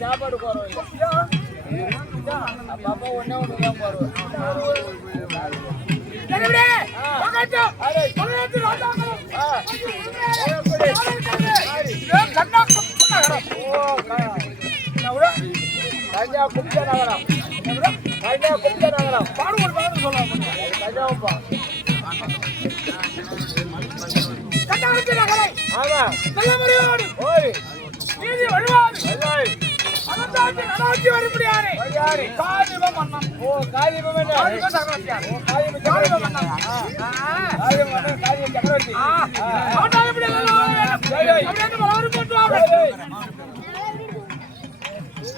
சாப்பாடு போறோம் அப்பா ஒன்னே ஒண்ணுதான் போறோம் கஞ்சா குடிச்ச நகரம் கஞ்சா குடிச்ச நகரம் பாடுவோம் பாடு சொல்லலாம் கஞ்சாவப்பா ஆமா நல்ல முறையோடு ஓய் நீதி வழிவாடு நடாச்சி வரும்படியாரே காதிப மன்னன் ஓ காதிப மன்னன் காதிப சக்கரவர்த்தி ஓ காதிப சக்கரவர்த்தி காதிப மன்னன் காதிப சக்கரவர்த்தி ஆட்டாளப்படி அப்படியே அப்படியே வளரு போட்டு வாங்க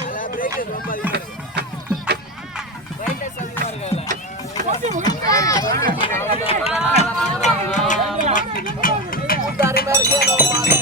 அல பிரேக் ரொம்ப அதிகமா இருக்கு பிரைட்னஸ் அதிகமா இருக்குல முட்டாரி மேல கேளோ பாருங்க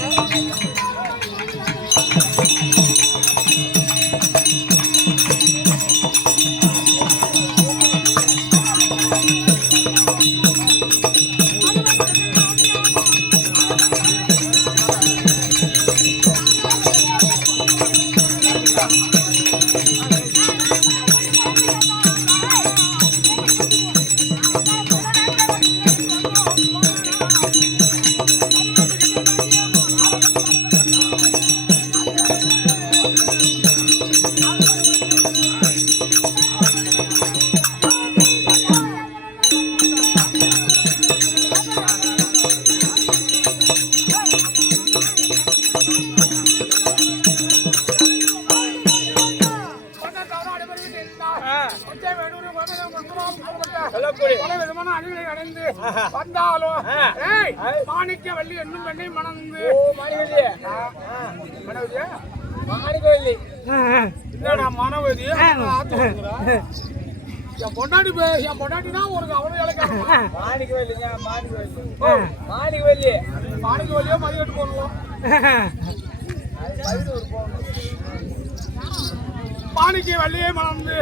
மாணிக்க வள்ளி என்னும் பெண்ணை மணந்து மாணிக்கவல்லி என்னடா மனவதி என் பொண்டாட்டி என் பொண்டாட்டினா உனக்கு அவ்வளவு இழக்கணும் மாணிக்கவல்லிங்க மாணிக்கவல்லி மாணிக்கவல்லியோ மதிக்கட்டு போடுவோம் மாணிக்க வள்ளியே மணந்து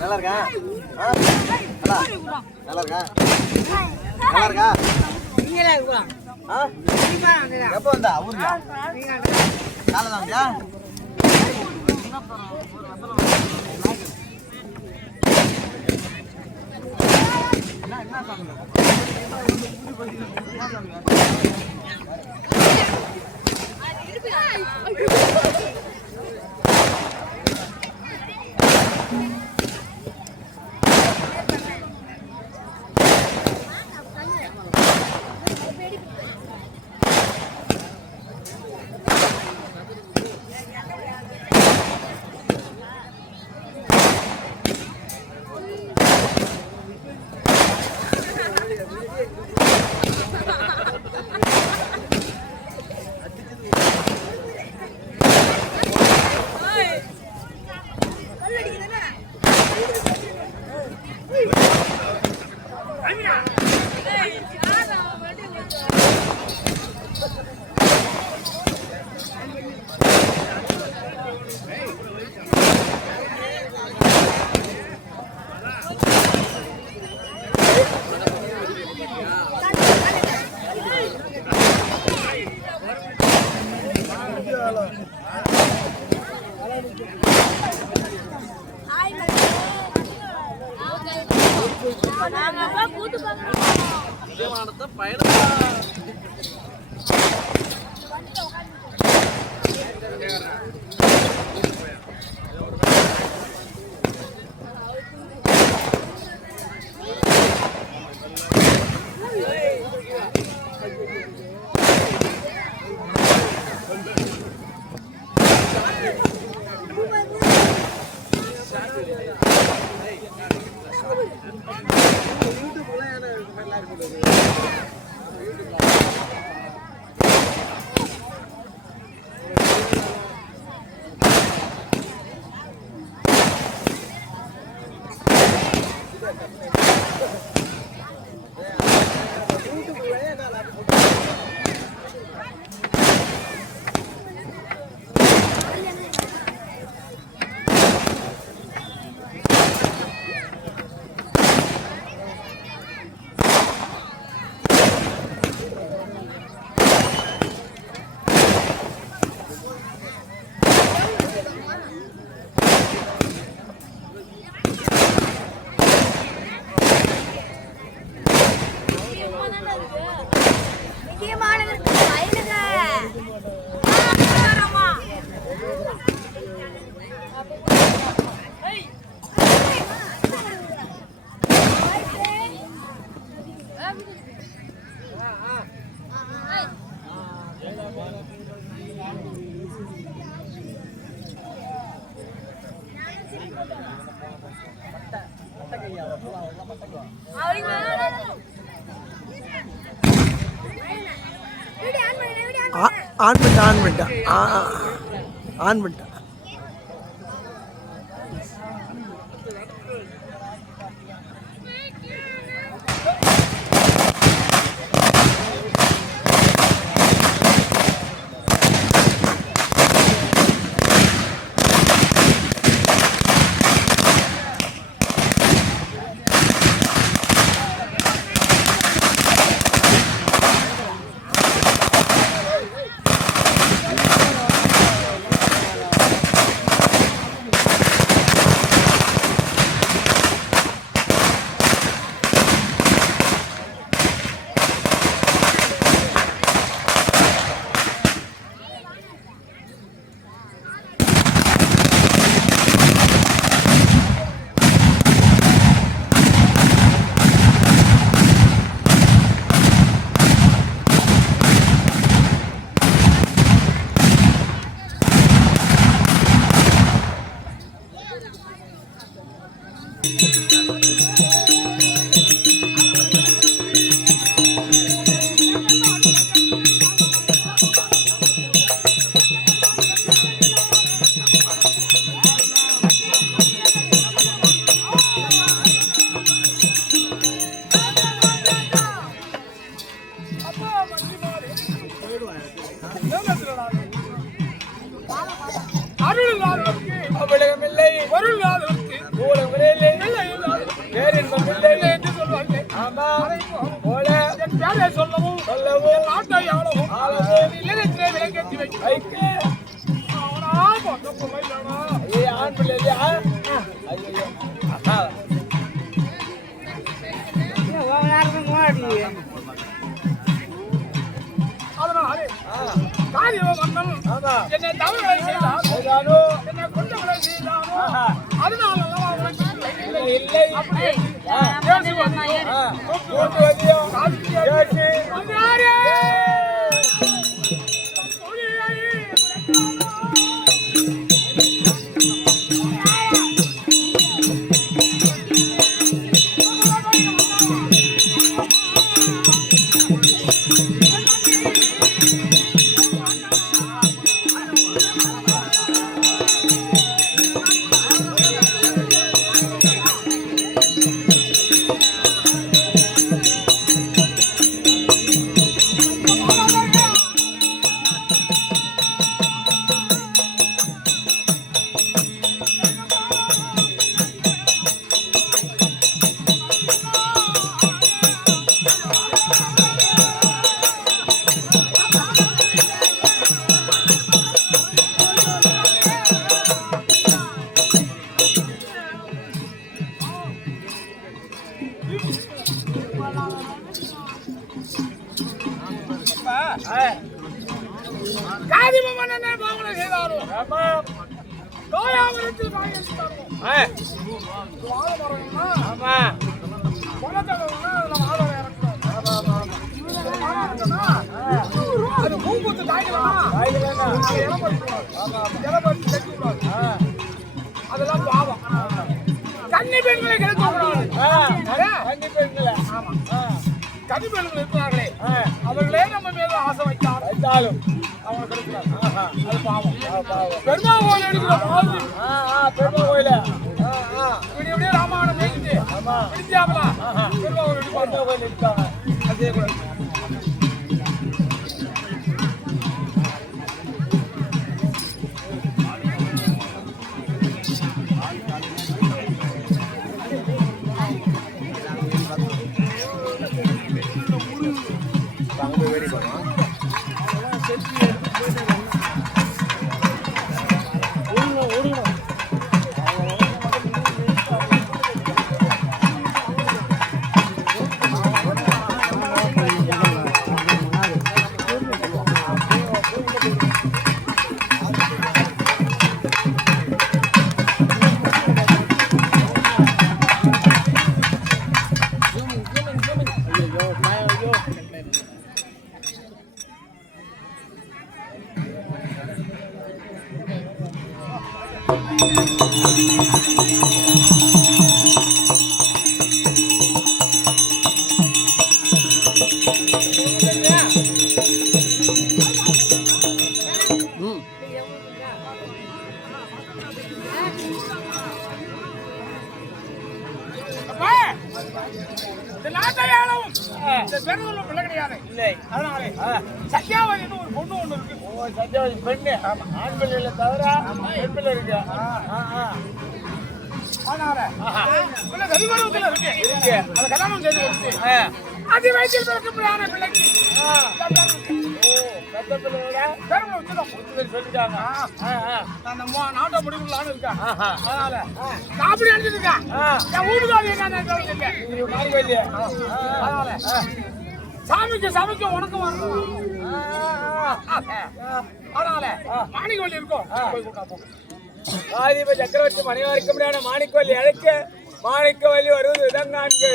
நல்லா இருக்கா? நல்லா இருக்கா? நல்லா இருக்கா? எப்போ வந்தா ஊர்ல? காலை தான் வந்தியா? என்ன சாப்பிடுங்க? ஆன் பண்ணிட்டேன் ஆன் பண்ணிட்டேன். அதனாலே காரியம மன்னன் என்னை தவறுகளை செய்தானோ என்னை குற்றங்களை செய்தானோ அதனால இல்லை அப்படி காரியம மன்னனை பாவனை செய்தாரோ தோயாமரத்தில் காயடித்தாரோ வாழ மரம்னா குளத்தகம்னா அதுல வாழ இறக்கணும் அது பூங்குத்து இலப்பறிச்சு கட்டிக்கூடாது அதெல்லாம் பாவம் கன்னி பெண்களை கெடுக்கக்கூடாது கன்னி பெண்களை ஆமா கன்னி பெண்கள் இருக்கிறார்களே அவர்களே நம்ம மேல ஆசை வைத்தாலும் அவங்க கிடைக்கிறாங்க அது பாவம் பெருமா கோயில் எடுக்கிற பாவம் பெருமா கோயில இப்படியே ராமாயணம் பேசிட்டு பிடிச்சாமலா பெருமா கோயில் எடுப்பாங்க அதே கூட சத்யாவதி ஒரு பொண்ணு ஒண்ணு இருக்கு. சத்யாவதி பெண்ணு ஆண் பிள்ளைல தவிர பெண் பிள்ளை இருக்கு. அதனால வெளிவரத்துல இருக்கு அதை கல்யாணம் செய்து கொடுத்து அது வயசில் பிறக்கப்படுற பிள்ளைக்கு பெத்த பிள்ளையோட பெருமை வச்சுதான் சொல்லிட்டாங்க. அந்த நாட்டை முடிவுலான்னு இருக்கேன். அதனால நான் அப்படி நினைச்சிருக்கேன். என் வீட்டுக்காரி என்ன அதனால சமைக்க உனக்கு வரணும். அதனால மாணிக்கவல்லி இருக்கும். ஆதிப சக்கரவர்த்தி மணிவாரிக்க முடியாத மாணிக்கவல்லி அழைக்க மாணிக்கவல்லி வருவது விதங்கான்கு.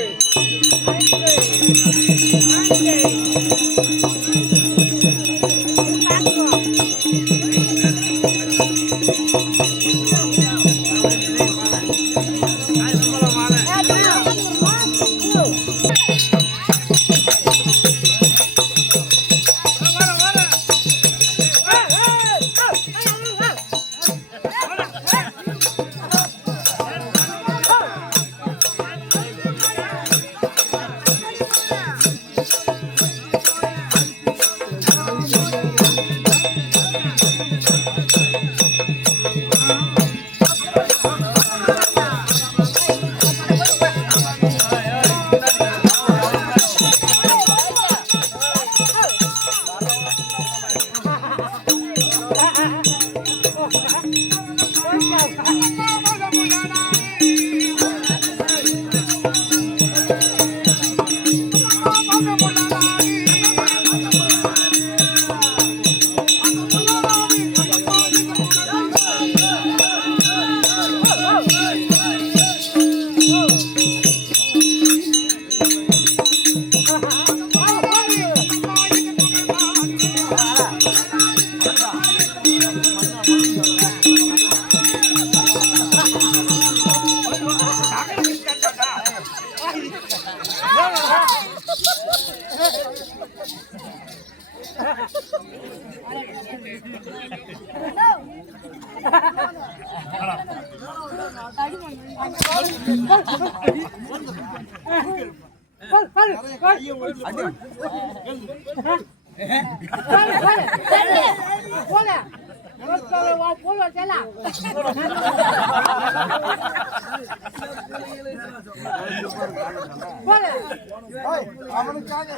அவனுக்காக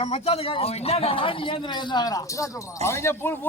என் மச்சானுக்காக அவங்க பூ பூ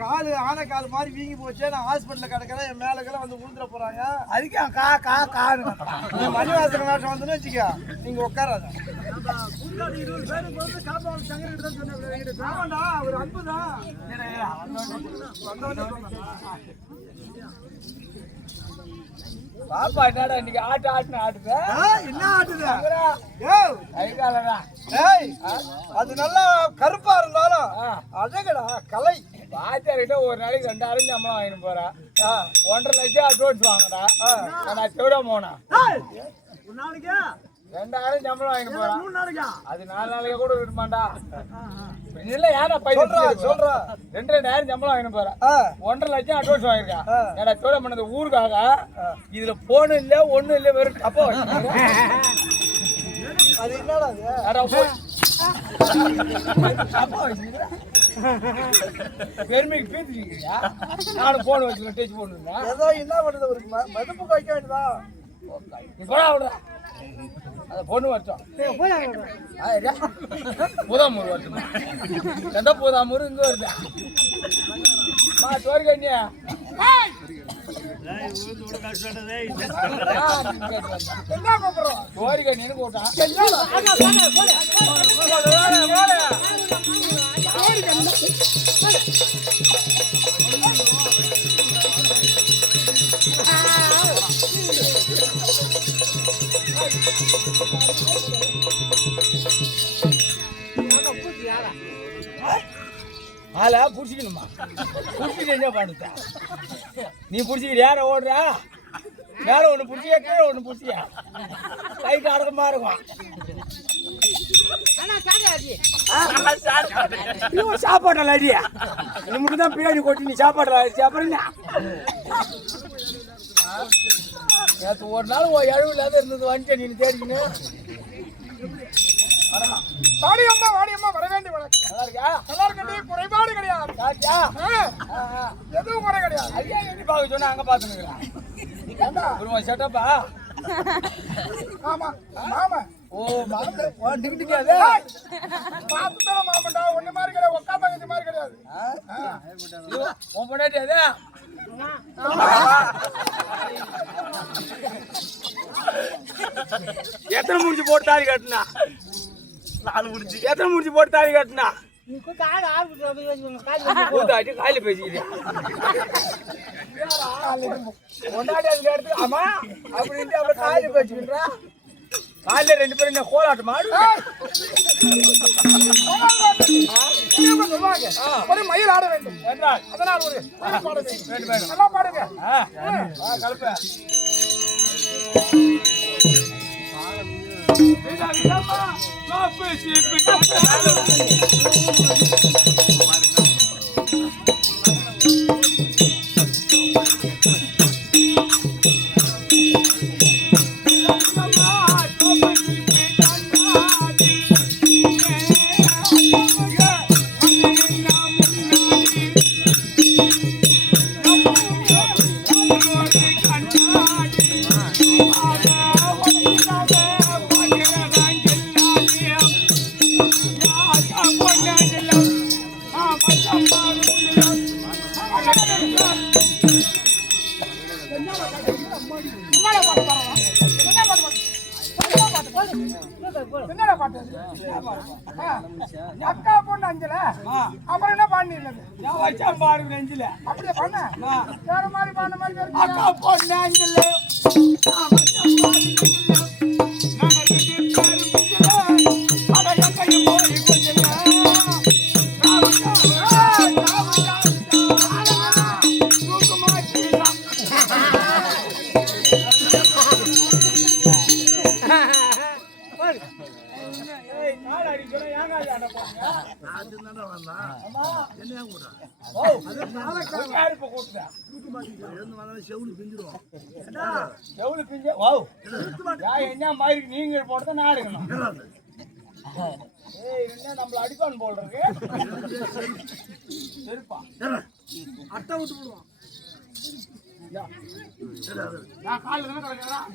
காலு ஆன கால் மாதிரி வீங்கி போச்சு. நான் ஹாஸ்பிட்டல்ல கிடக்கிறேன். என் மேலக்கெல்லாம் வந்து விழுந்துட போறாங்க. அதுக்கு கா கா காது மணிவாசக நாட்டம் வந்துன்னு வச்சுக்க, நீங்க உட்காராத. 20 பேருக்கு சாப்பாடு சங்கரிட்டு ஒரு அன்புதான். பாப்பா என்னடா இன்னைக்கு ஆட்டு ஆட்டுன்னு ஆட்டுது? என்ன ஆட்டுது? கைகாலடா. அது நல்லா கருப்பா இருந்தாலும் அழகடா கலை. பாத்தியார்கிட்ட ஒரு நாளைக்கு 2000 சம்பளம் வாங்கிட்டு போறா. 1.5 லட்சம் அட்வான்ஸ் வாங்கடா. நான் செவிட போனா ஒரு நாளைக்கு 2000 சம்பளம் வாங்கிட்டு போறான். 3 நாளைக்கா? அது 4 நாளைக்கு கூட விட மாட்டா. இல்ல யாரா பையன் சொல்றா 2000 சம்பளம் வாங்கிட்டு போறா. 1.5 லட்சம் அட்வான்ஸ் வாங்கிருக்கா. ஏடா தோட பண்ணது ஊருக்காக. இதுல போன் இல்ல ஒண்ணும் இல்ல வெறும் அப்போ அது என்னடா அது? அட போ. அப்போ பெருமைக்கு பேசிக்கிறியா? நானும் போன் வச்சு டச் பண்ணுறேன். ஏதோ என்ன பண்ணுறது ஒரு மதுப்பு வைக்க வேண்டியதா? இப்போ விடுறா அந்த பொண்ணு வருஷம் பூதாமூர் வருஷம் எந்த பூதாமூர் இங்கே வருதா தோற்கண்ணியா என்ன கூப்பிடுறோம் தோரிகண்ணின்னு கூப்பிட்டான். ஆளா புடிச்சிக்கணுமா புடிச்சிட்டு என்ன பண்ணுறா நீ புடிச்சிக்கிட்டு யார ஓடுறா மேல ஒண்ணு புடிச்சியா கீழே ஒண்ணு புடிச்சியா கைக்கு அடக்கமா இருக்கும் சாப்பாடுல அடியா நீ மட்டும் தான் பிரியாணி கொட்டி நீ சாப்பாடுல சாப்பிடுறீங்க நேற்று ஒரு நாள் எழுவு இல்லாத இருந்தது வந்துட்டேன் நீ தேடிக்கணும் வாடியம்மா வாடியம்மா வர வேண்டி வணக்கம். நல்லா இருக்கா நல்லா இருக்கே குறைபாடு கிடையாது. எதுவும் குறை கிடையாது. ஐயா எண்ணி பார்க்க சொன்னா அங்க பாத்துனுக்குறேன் ஒரு செட்டப்பா ஆமா மாமா ஓ மாமா டிகிட்டிக்காது பார்த்துட்டால மாமண்டா ஒண்ணு மாதிரி கிடையாது ஒக்கா பக்கத்து மாதிரி கிடையாது. உன் பொண்டாட்டி அது எத்தனை முடிச்சு போட்டு தாலி கட்டினா 4 முடிச்சு எத்தனை முடிச்சு போட்டு தாலி கட்டினா காலி பேசிக்கிறேன் கொண்டாடி அதுக்கு எடுத்து ஆமா அப்படின்ட்டு அப்புறம் காலி பேசிக்கின்றா காலையில் 2 பேரும் என்ன கோலாட்டம் மாடு ஒரு மயில் ஆட வேண்டும் என்றால் அதனால் ஒரு வேண்டும் நல்லா பாடுங்க. கலப்ப என்னடா பாட்டு அக்கா பொண்ணு அஞ்சல அப்புறம் என்ன பாண்டி நான் வச்சா பாருங்க நெஞ்சில அப்படியே பண்ண வேற மாதிரி பாண்ட மாதிரி அக்கா பொண்ணு அஞ்சல என்ன மாதிரி நீங்க போட்டு நான் எடுக்கணும் நம்மள அடிப்பான் போல் இருக்கு அட்டை விட்டு போடுவான் நான் காலில் தானே கிடக்கிறேன்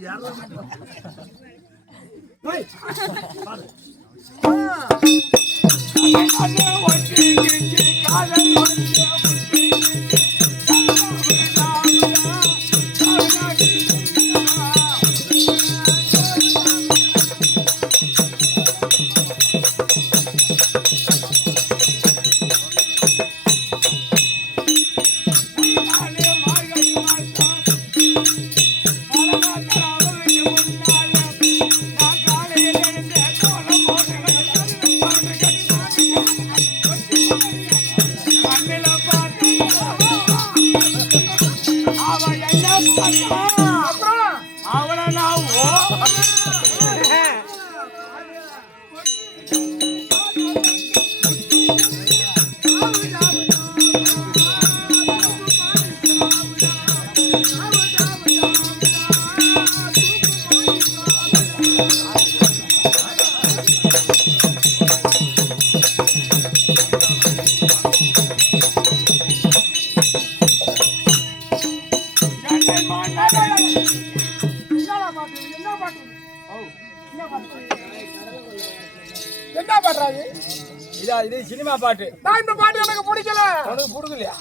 இது சினிமா பாட்டு. நான் இந்த பாட்டு எனக்கு பிடிக்கல. உனக்கு பிடிக்கலையா?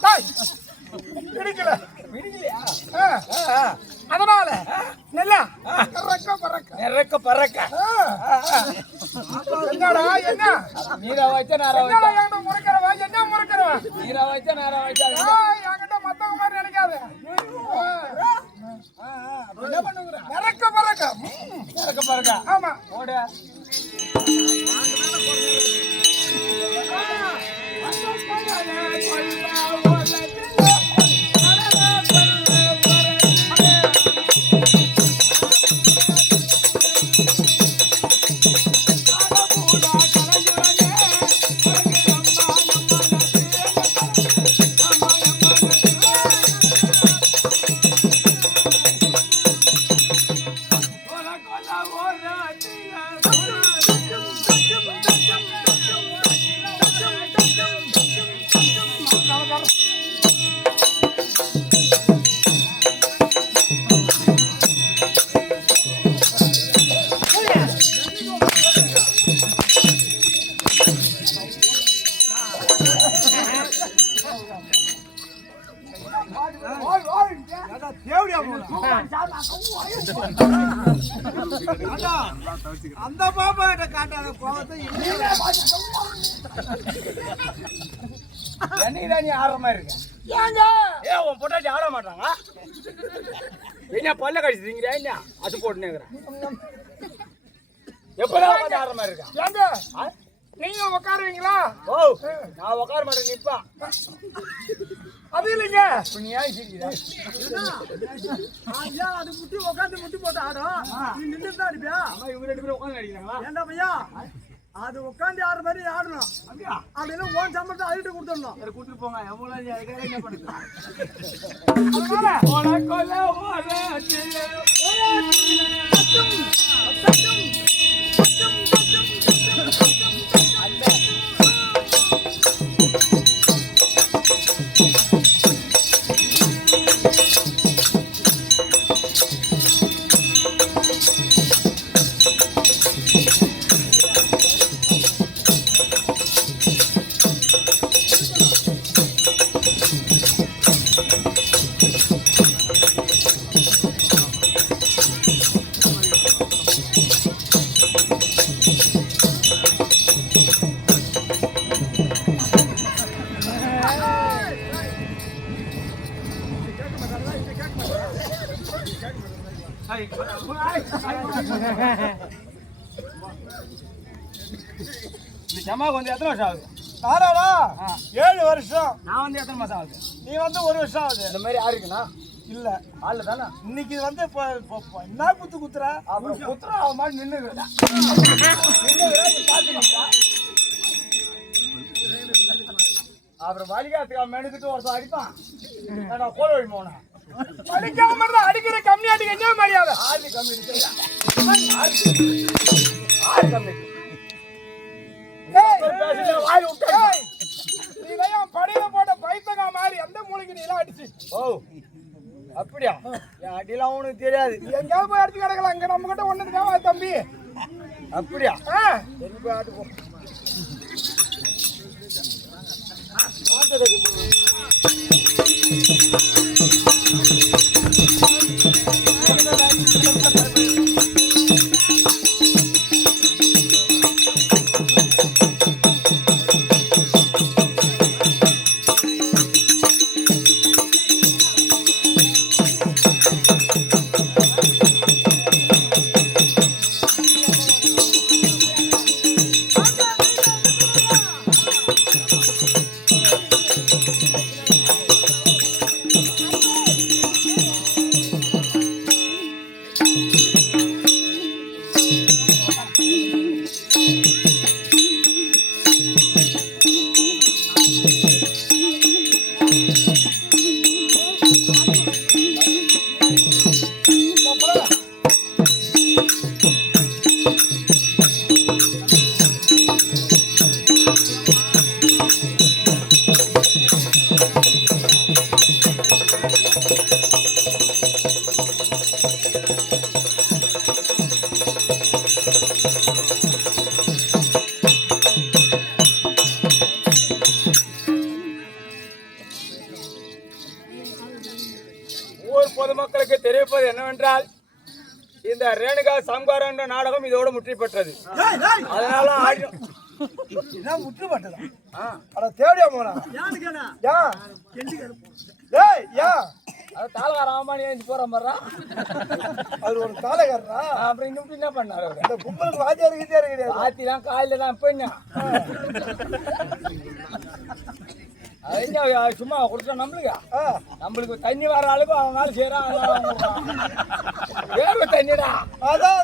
பிடிக்கல. பிடிக்கலையா? அதனால நல்லா இறக்க பறக்க. என்னடா என்ன? நீரா வச்சா நாரா வச்சா. என்ன முறைக்கிறவா? என்ன முறைக்கிறவா? நீரா வச்சா நாரா வச்சா. என்கிட்ட மத்தவங்க மாதிரி நினைக்காத. என்ன பண்ணுங்கற? இறக்க பறக்க. இறக்க பறக்க. ஆமா. ஓடு. அந்த பாப்பா கிட்ட காட்டாத கோவத்தை என்னைக்குதான் நீ ஆடுற மாதிரி இருக்க? ஏங்க உன் பொட்டாட்டி ஆட மாட்டாங்க. என்ன பல்ல கடிச்சிருக்கீங்க? என்ன அது போட்டுனேங்கிறேன். எப்பதான் உட்காந்து ஆடுற மாதிரி இருக்கா? ஏங்க நீங்க உட்காருவீங்களா? ஓ, நான் உட்கார மாட்டேன், நிப்பா. அது இல்லைங்க. நீ ஏன் சிரிக்கிற? அது முட்டி உட்காந்து முட்டி போட்டு ஆடும். நீ நின்று தான் இருப்பியா? அம்மா, இவங்க 2 பேரும் உட்காந்து அடிக்கிறாங்களா? ஏண்டா பையா, அது உட்காந்து ஆடுற மாதிரி ஆடணும். அப்படின்னு ஓன் சம்பளத்தை அழிட்டு கொடுத்துடணும். கூட்டிட்டு போங்க. எவ்வளவு நீ அதுக்காக என்ன பண்ணுங்க? இந்த ஜமாவுக்கு வந்து எத்தனை வருஷம் ஆகுது? நானாடா 7 வருஷம். நான் வந்து எத்தனை மாசம் ஆகுது? நீ வந்து 1 வருஷம் ஆகுது. இந்த மாதிரி ஆயிருக்குண்ணா? இல்ல ஆளு தானே. இன்னைக்கு வந்து என்ன குத்துற? அப்புறம் குத்துற அவன் மாதிரி நின்னுக்கிறா. அப்புறம் வலிகாத்துக்கு அவன் மெனுக்கிட்டு ஒருத்தன் அடிப்பான். நான் கோல் வழி போனேன். அடிக்காம இருந்தா அடிக்கிற கம்மி அடிக்க என்ன மரியாதை? ஆறு கம்மி ஆறு கம்மி வாய் விட்டு நீ தான் படையில போட்ட பைத்தகா மாதிரி அந்த மூளைக்கு நீ எல்லாம் அடிச்சு. ஓ, அப்படியா? என் அடியெல்லாம் உனக்கு தெரியாது. எங்கேயாவது போய் அடிச்சு கிடக்கலாம். இங்க நம்ம கிட்ட ஒண்ணு இருக்காவா தம்பி? அப்படியா? எனக்கு போய் ஆட்டு போ. சொல்வது என்னவென்றால் இந்த ரேணுகா சம்காரம் என்ற நாடகம் இதோடு முற்றி பெற்றது. அதனால என்ன முற்று பட்டதா? அட தேவடியா போனா தாளகாராமணி போற மாதிரிடா. அது ஒரு தாளகாரா. அப்புறம் இன்னும் என்ன பண்ணாரு? இந்த கும்பலுக்கு வாத்தியார் கிடையாது. வாத்திலாம் காலையில தான் இப்ப என்ன சும்மா கொடுத்தா நம்மளுக்கு தண்ணி வர அளவுக்கு அவனால செய்யறான். வேர்வை தண்ணிடா. அதான்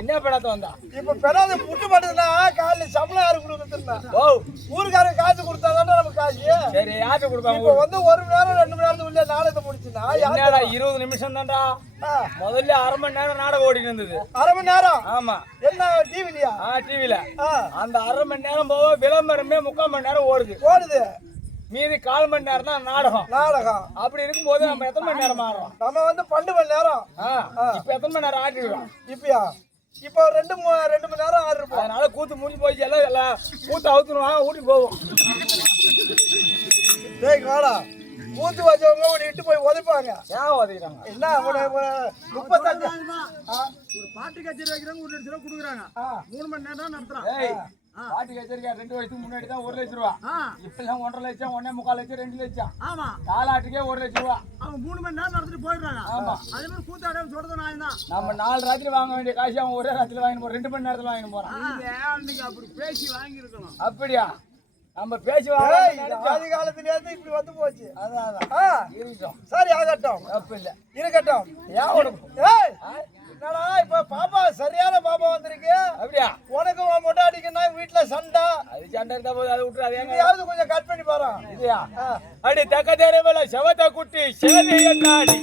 என்ன பெடாத்த வந்தா இப்ப பெடாத புட்டு பட்டதுன்னா காலையில சம்பளம் யாரு கொடுக்குறதுன்னா ஊருக்காரங்க காசு கொடுத்தாதான் நமக்கு காசு. சரி யாரு கொடுப்பாங்க? இப்ப வந்து 1 மணி நேரம் 2 மணி நேரத்துக்கு உள்ள நாடகத்தை முடிச்சுன்னா 20 நிமிஷம் தான்டா. முதல்ல 1/2 மணி நேரம் நாடகம் ஓடிட்டு இருந்தது. 1/2 மணி நேரம்? ஆமா. என்ன டிவிலயா? டிவில. அந்த 1/2 மணி நேரம் போக விளம்பரமே 3/4 மணி நேரம் ஓடுது. மீதி 1/4 மணி நேரம் தான் நாடகம். அப்படி இருக்கும்போது நம்ம எத்தனை மணி நேரம் ஆடுறோம்? நம்ம வந்து 12 மணி நேரம். இப்ப எத்தனை மணி நேரம் ஆடிடுவோம்? இப்பயா இப்போ 2 மணி நேரம் ஆடுறோம். அதனால கூத்து முடிஞ்சு போய் எல்லாம் கூத்து அவுத்துருவாங்க, ஊட்டி போவோம். கூத்து வச்சவங்க இட்டு போய் உதைப்பாங்க. ஏன் உதைக்கிறாங்க? என்ன 35 ஒரு பாட்டு கச்சேரி வைக்கிறாங்க, 1 லட்சம் ரூபாய் கொடுக்குறாங்க. 3 மணி நேரம் நடத்துறான். பாட்டு கச்சேரிக்கா 2 வருஷத்துக்கு முன்னாடி தான் 1 லட்சம் ரூபா. இப்பெல்லாம் 1.5 லட்சம், 1.25 லட்சம், 2 லட்சம். ஆமா, காலாட்டுக்கே 1 லட்சம் ரூபா. அவங்க 3 மணி நேரம் நடத்திட்டு போயிடுறாங்க. ஆமா, அதே மாதிரி கூத்தாடம் சொல்றது நான் தான். நம்ம 4 ராத்திரி வாங்க வேண்டிய காசு அவன் ஒரே ராத்திரி வாங்கி போறோம், 2 மணி நேரத்துல வாங்கி போறான். அன்னைக்கு அப்படி பேசி வாங்கி இருக்கணும். அப்படியா? நம்ம பேசி ஆதி காலத்திலே இப்படி வந்து போச்சு. அதான் இருக்கட்டும். சரி ஆகட்டும். தப்பு இல்ல, இருக்கட்டும். ஏன் உனக்கு என்னடா இப்ப பாப்பா சரியான பாப்பா வந்திருக்கு? அப்படியா? உனக்கு மொட்டாடிக்குன்னா வீட்டுல சண்டை. அது சண்டை இருந்தா போது அதை விட்டுரு. அதையாவது கொஞ்சம் கட் பண்ணி பாரு. இல்லையா? அடி தக்க தேரவேல செவத்த குட்டி சேதி என்னாடி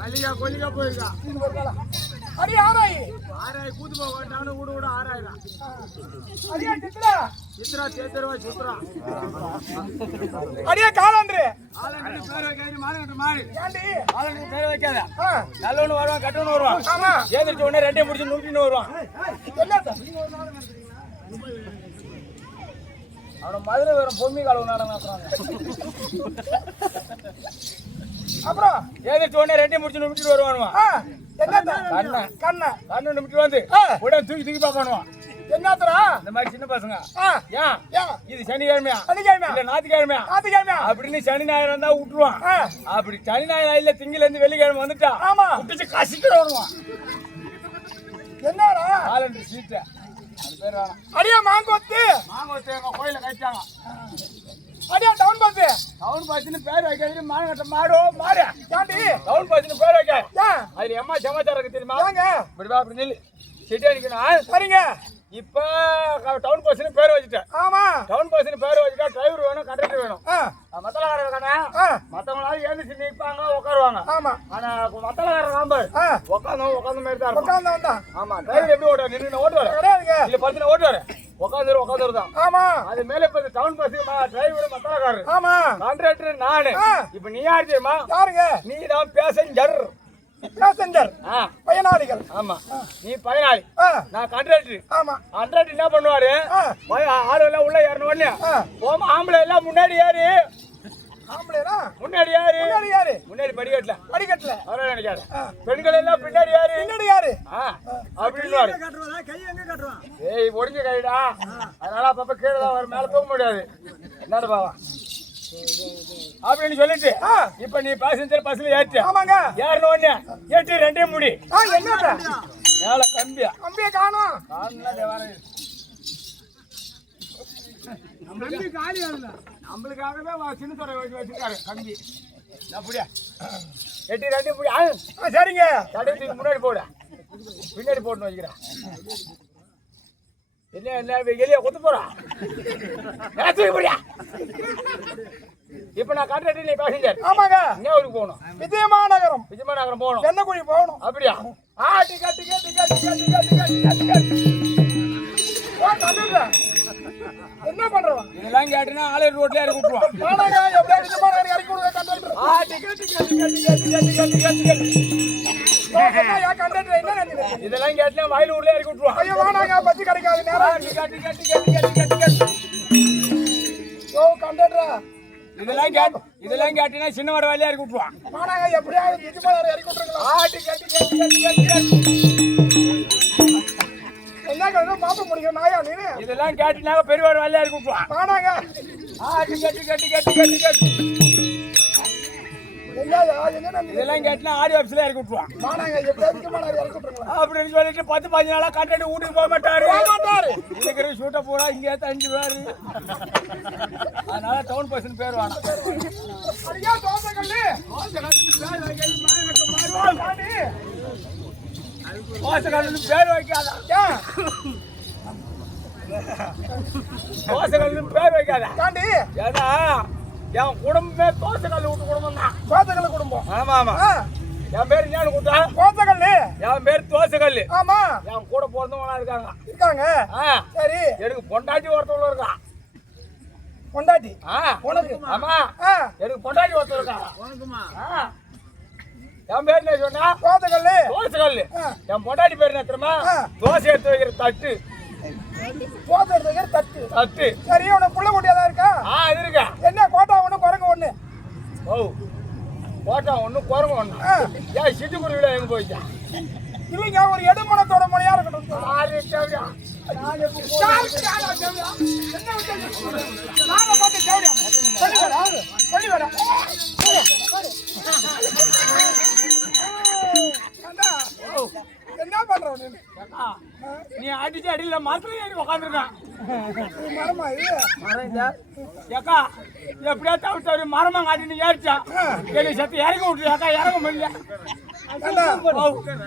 மல்லிகா கொல்லிக்கா போயிருக்கா. அடி ஆராய் கூத்து போக வேண்டாம்னு கூட 6000. அடியா சித்ரா சேத்தரவா சுத்ரா. அடியா காலாந்திரே பேர் வைக்காது மாடு மாடு. ஏண்டி ஆளுக்கு பேர் வைக்காத. நல்லவனு வருவான், கட்டவனு வருவான். ஆமா, ஏந்திரிச்ச உடனே 2 முடிச்சு நுட்டின்னு வருவான். அவன மதுரை வரும் பொம்மி காலம் நாடகம் நடத்துறாங்க. அப்புறம் ஏந்திரிச்ச உடனே 2 முடிச்சு நுட்டிட்டு வருவானுவான். கண்ணை நுட்டிட்டு வந்து உடனே தூக்கி பாப்பானுவான். என்னத்தரா இந்த மாதிரி சின்ன பசங்க ஏன் இது சனிக்கிழமையா இல்ல ஞாயிற்றுக்கிழமையா அப்படின்னு சனி ஞாயிறு இருந்தா விட்டுருவான். அப்படி சனி ஞாயிறு இல்ல திங்கள்ல இருந்து வெள்ளிக்கிழமை வந்துட்டா விட்டுச்சு கசிட்டு வருவான். என்னடா காலண்டர் சீட்டு அது பேர் வேணாம். அடியா மாங்கொத்து எங்க கோயில கழிச்சாங்க. அடியா டவுன் பஸ் டவுன் பஸ்னு பேர் வைக்காது மாநகர மாடோ மாடு ஏண்டி டவுன் பஸ்னு பேர் வைக்க ஏன் அதுல எம்மா சமாச்சாரம் இருக்கு தெரியுமா ஏங்க இப்படி வா அப்படி நில்லு சிட்டே நிக்கணும் சரிங்க இப்ப டவுன் பஸ்னு பேர் வச்சுட்டேன் ஆமா டவுன் பஸ்னு பேர் வச்சுட்டா டிரைவர் வேணும் கண்டக்டர் வேணும் மத்தளக்காரர் இருக்கானே ஆ. மத்தவங்களால எழுந்துச்சு நிற்பாங்க உட்காருவாங்க ஆமா ஆனா மத்தளக்காரர் நாம உட்காந்த மாதிரி தான் இருக்கும். உட்கார்ந்து வந்தா ஆமா டிரைவர் எப்படி ஓட்டுவார் நின்று ஓட்டுவாரு கிடையாதுங்க இல்ல படுத்து ஓட்டுவாரு உட்காந்துரு தான் ஆமா அது மேல இப்ப டவுன் பஸ் டிரைவர் மத்தளக்காரர் ஆமா கண்டக்டர் நானு ஆ. இப்ப நீ யாரு தெரியுமா யாருங்க நீ தான் பேசஞ்சர் பேசஞ்சர் ஆ பயனாளிகள் ஆமா நீ பயனாளி ஆ, நான் கண்டக்டர் ஆமா கண்டக்டர் என்ன பண்ணுவாரு ஆ, ஆளு எல்லாம் உள்ள ஏறணும் உடனே ஆ. போமா ஆம்பளை எல்லாம் முன்னாடி ஏறி ஆம்பளையா முன்னாடி ஏறி முன்னாடி யாரு முன்னாடி படிக்கட்டல படிக்கட்டுல அவரே நினைக்காது ஆ. பெண்கள் எல்லாம் பின்னாடி ஏறி பின்னாடி யாரு ஆ அப்படின்னு கை எங்க கட்டுவான் ஏய் ஒடிஞ்ச கைடா அதனால அப்பப்ப கீழே தான் வர மேல தூங்க முடியாது என்னடா பாவா அப்படின்னு சொல்லிட்டு இப்ப நீ பேசஞ்சர் பஸ்ல ஏறிட்ட ஆமாங்க ஏறின உடனே ஏற்றி ரெண்டே முடி என்னடா மேல கம்பியா கம்பியை காணோம் கம்பி காலி ஆகல நம்மளுக்காகவே சின்ன துறை வச்சிருக்காரு கம்பி அப்படியா எட்டி ரெண்டு முடி சரிங்க கடைக்கு முன்னாடி போட பின்னாடி போட்டு வைக்கிறேன் என்ன என்ன எலியா கொத்து போறா தூக்கி போடியா இப்ப நான் காட்டுறேன் நீ பேசஞ்சர் ஆமாங்க எங்க ஊருக்கு போகணும் விஜயமாநகரம் விஜயமாநகரம் போகணும் வெண்ணக்குழி போகணும் அப்படியா ticket ticket ticket ticket ticket ticket ticket என்ன பண்றோம் இதெல்லாம் கேட்டுனா ஆளே ரோட்ல இறக்கி விட்டுருவான் நானாங்க எப்படியா விஜயமாநகரம் இறக்கி விடுங்க conductor ticket ticket ticket ticket ticket ticket ticket conductor என்ன நினைக்கிறேன் இதெல்லாம் கேட்டுனா வயல் ஊர்ல இறக்கி விட்டுருவான் ஐயோ வேணாங்க பஸ் கிடைக்காது நேரம் ticket ticket ticket ticket ticket ஓ கண்டக்டரா இதெல்லாம் கேட்டினா சின்ன வட வயல்ல இறக்கி விட்டுருவான் வேணாங்க எப்படியாவது விஜயமாநகரம் இறக்கி விட்டுருங்களா டிக்கெட் டிக்கெட் டிக்கெட் டிக்கெட் என்ன கதை பாப்ப முடியும் நாயா நீ இதெல்லாம் கேட்டினா பெருவாடு வயல்ல இறக்கி விட்டுருவான் வேணாங்க ticket ticket ticket ticket ticket என்னயா என்ன இதெல்லாம் கேட்டினா ஆடி ஆஃபீஸ்ல இறக்கி விட்டுருவான் வேணாங்க எப்படியாவது விஜயமாநகரம் இறக்கி விட்டுருங்களா அப்படின்னு சொல்லிட்டு 10-15 நாளா கான்ட்ராக்ட் வீட்டுக்கு போக மாட்டாரு இருக்கிற ஷூட்டை பூரா இங்கே தஞ்சு பேரு அதனால டவுன் பஸ்ன்னு பேர் வேணும் அடியா தோசைக்கல்லு தோசைக்கல்லுன்னு பேர் வைக்காத தோசைக்கல்லுன்னு பேர் வைக்காத தாண்டி ஏன்னா என் குடும்பமே தோசைக்கல் விட்டு குடும்பம் தான் தோசைக்கல்லு குடும்பம் ஆமா ஆமா என் பேர் ஞான கூட்டா தோசைக்கல்லு என் பேர் தோசைக்கல்லு ஆமா என் கூட பிறந்தவங்களா இருக்காங்க இருக்காங்க சரி எனக்கு பொண்டாட்டி ஒருத்தவங்க இருக்கான் பொண்டாட்டி உனக்கு ஆமா எனக்கு பொண்டாட்டி ஒருத்தர் இருக்காங்க என் பேர் என்ன சொன்னா தோசைக்கல்லு தோசைக்கல்லு என் பொண்டாட்டி பேர் என்ன தெரியுமா தோசை எடுத்து வைக்கிற தட்டு தோசை எடுத்து தட்டு தட்டு சரி உனக்கு புள்ள குட்டியா தான் இருக்கா இது இருக்கா என்ன கோட்டா ஒண்ணு குரங்கு ஒண்ணு ஓ கோட்டா ஒண்ணு குரங்கு ஒண்ணு ஏன் சிட்டுக்குருவில எங்க போயிட்டா இல்லைங்க ஒரு எடுமனத்தோட மொழியா இருக்கட்டும் என்ன பண்றோம் நீ அடிச்சு அடியில மாத்திரம் ஏறி உக்காந்துருக்கான் மரமா இது ஏக்கா எப்படியா தவிர்த்து மரமா காட்டி ஏறிச்சான் சத்து இறங்க விட்டு ஏக்கா இறங்க முடியல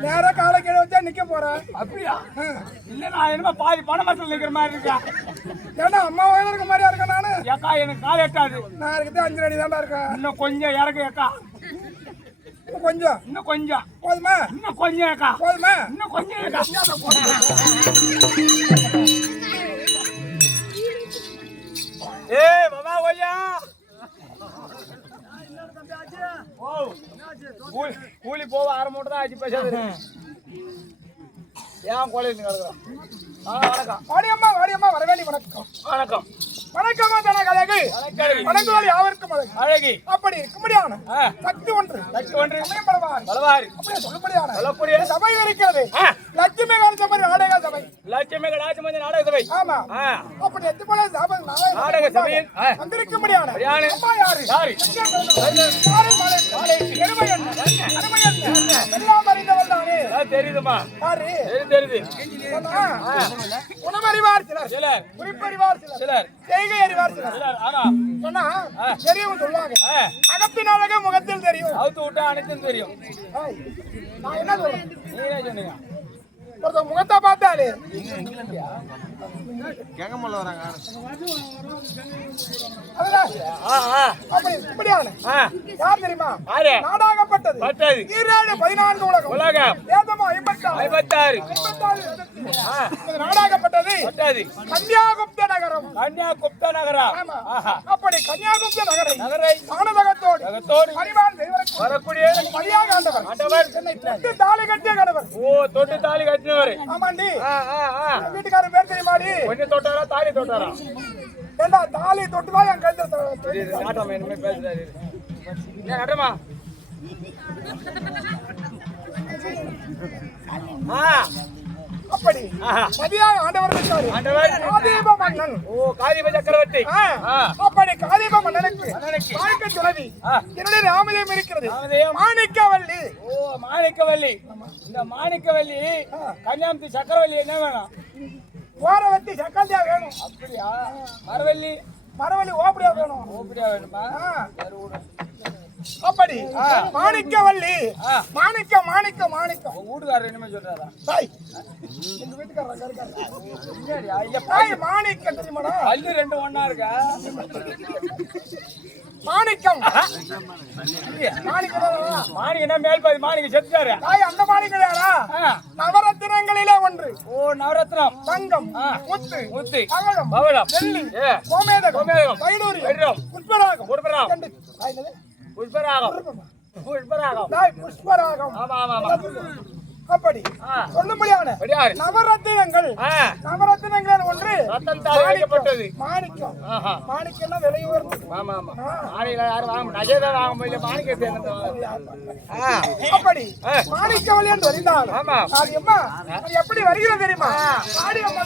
நேரா காலை கீழே வச்சா நிக்க போறேன் அப்படியா இல்ல நான் என்னமா பாதி பண மரத்துல நிக்கிற மாதிரி இருக்கா ஏன்னா அம்மா வயல இருக்க மாதிரியா இருக்கேன் நானு ஏக்கா எனக்கு கால் எட்டாது நான் இருக்கிறது 5 அடி தான்டா இருக்கேன் இன்னும் கொஞ்சம் இறக்கு ஏக்கா கொஞ்சம் இன்னும் கொஞ்சம் போதுமா இன்னும் கொஞ்சம் ஏக்கா போதுமா இன்னும் கொஞ்சம் ஏக்கா பாபா ஓய்யா கூலி போக 1/2 மூட்டை தான் ஆச்சு பேசாது ஏன் கோழி கிடக்குறோம் வணக்கம் வாடியம்மா வரவேண்டி வணக்கம் வணக்கம் வணக்கமா தானே அழகு வணங்குவாள் யாவருக்கும் அழகு அழகி அப்படி இருக்கும்படியான சக்தி ஒன்று பலவாரி அப்படியே சொல்லும்படியான சொல்லக்கூடிய சபை இருக்கிறது லட்சுமி சபை நாடக சபை லட்சுமி ராஜமந்திர நாடக சபை ஆமா அப்படி எத்து போல சபை நாடக சபையில் வந்திருக்கும்படியான அம்மா யாரு எல்லாம் அறிந்தவள் தானே தெரியுது தெரியுதுமா யாரு தெரியுது சொன்னா, உணவறிவார் சிலர், சிலர் குறிப்பறிவார் சிலர், சிலர் செய்கை அறிவார் சிலர். சிலர் ஆமா சொன்னா தெரியும் சொல்லுவாங்க. ஆ, அகத்தின் அழகு முகத்தில் தெரியும். அவுத்து விட்டா அனைத்தும் தெரியும். ஏய், நான் என்ன சொல்றேன்? நீங்களே சொன்னீங்க. ஒருத்தன் முகத்தை பார்த்தாலே அதுதான். ஆ ஆ அப்படி இப்படியான ஆ யார் தெரியுமா? யாரு? நாடாகப்பட்டது பட்டது 14 உலகம். உலகம் வேதமா 56. 56 ஆ இது நாடாகப்பட்டது பட்டது கன்னியாகுப்த நகரம். கன்னியாகுப்த நகரம். ஆமா. ஆஹா. அப்படி கன்னியாகுப்த நகரை நகரை ஆனந்தகத்தோடு ஜகத்தோடு பரிமாண் செய்வதற்கு வரக்கூடிய மரியாதை ஆண்டவர் ஆண்டவர் என்னை தொட்டு தாலி கட்டிய கணவர். ஓ தொட்டு தாலி கட்டினவர். ஆமாண்டி. ஆ ஆ ஆ வீட்டுக்காரர் பேர் தெரியுமாடி? கொஞ்சம் தொட்டாரா தாலி தொட்டாரா? ஏண்டா தாலி தொட்டுதான் என் கையில் இது நாட்டம் என்ன பேசுறாரு? ஏன் நட்டமா? ஆ அப்படி ஆஹா. மதியாக ஆண்டவர் இருக்காரு. ஆண்டவர் காதீப மன்னன். ஓ காதிப சக்கரவர்த்தி. ஆ. ஆ அப்படி காதிப மன்னனுக்கு மன்னனுக்கு வாழ்க்கை துறவி ஆ. என்னுடைய ராமதேயம் இருக்கிறது. ராமதேயம். மாணிக்கவல்லி ஓ மாணிக்கவல்லி. இந்த மாணிக்கவல்லி கன்னியாகுமரி சக்கரவல்லி என்ன வேணும்? ஓரவத்தி சக்கந்தியா வேணும். அப்படியா? மரவள்ளி மரவள்ளி ஓப்படியா வேணும். ஓப்பிடியா வேணுமா? ஆ. சரி, விடு. அப்படி மாணிக்கவல்லி ஆ. மாணிக்கம் உங்க வீட்டுக்காரர் என்னமே சொல்றாரா? தாய் எங்க வீட்டுக்காரங்க இருக்காரு. இல்லையா? இல்ல தாய் மாணிக்கம் தெரியுமாடா? பல்லு ரெண்டு ஒண்ணா இருக்கா? மாணிக்கம் இல்லையா? மாணிக்கம் மாணிக்கன்னா மேல் பாதி மாணிக்க செத்துட்டாரு. தாய் அந்த மாணிக்கம் யாரா? ஆ. நவரத்தினங்களிலே ஒன்று. ஓ நவரத்னம். தங்கம் ஆ. முத்து முத்து பவழம் பவளம் வெள்ளி ஏ கோமேதகம் கோமேதகம், வைடூரியம் வைடூரியம், புஷ்பராகம் புஷ்பராகம். கண்டு. தாய் என்னது? புஷ்பராகம். புஷ்பராகம். தாய் புஷ்பராகம். ஆமா ஆமா ஆமா. அப்படி ஆ. சொல்லும்படியான படியாரு. நவரத்தினங்கள் ஆ. நவரத்தினங்கள் ஒன்று ரத்தம் தாலி வைக்கப்பட்டது. மாணிக்கம். ஆஹா. மாணிக்கம்னா விலை உயர்ந்தது. ஆமா ஆமா. மாணிக்க யாரும் வாங்க நகைதான் வாங்க முடியல. மாணிக்கத்தை எங்க ஆ அப்படி ஆ. மாணிக்கவல்லி என்று வந்தால் ஆமா. அது எம்மா அது எப்படி வருகிறது தெரியுமா? ஆடி அம்மா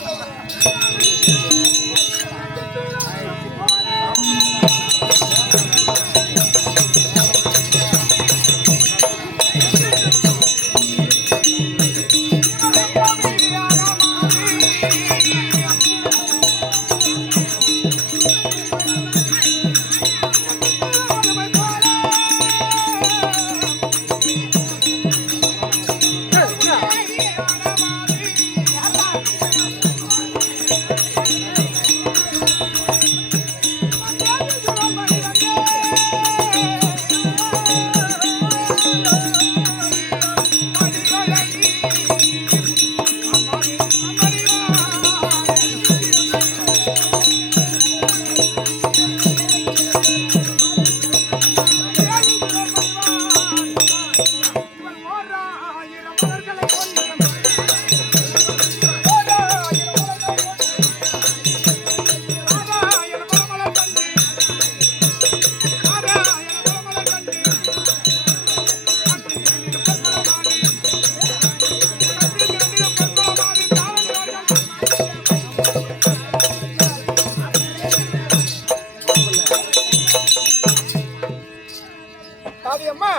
தாதியம்மா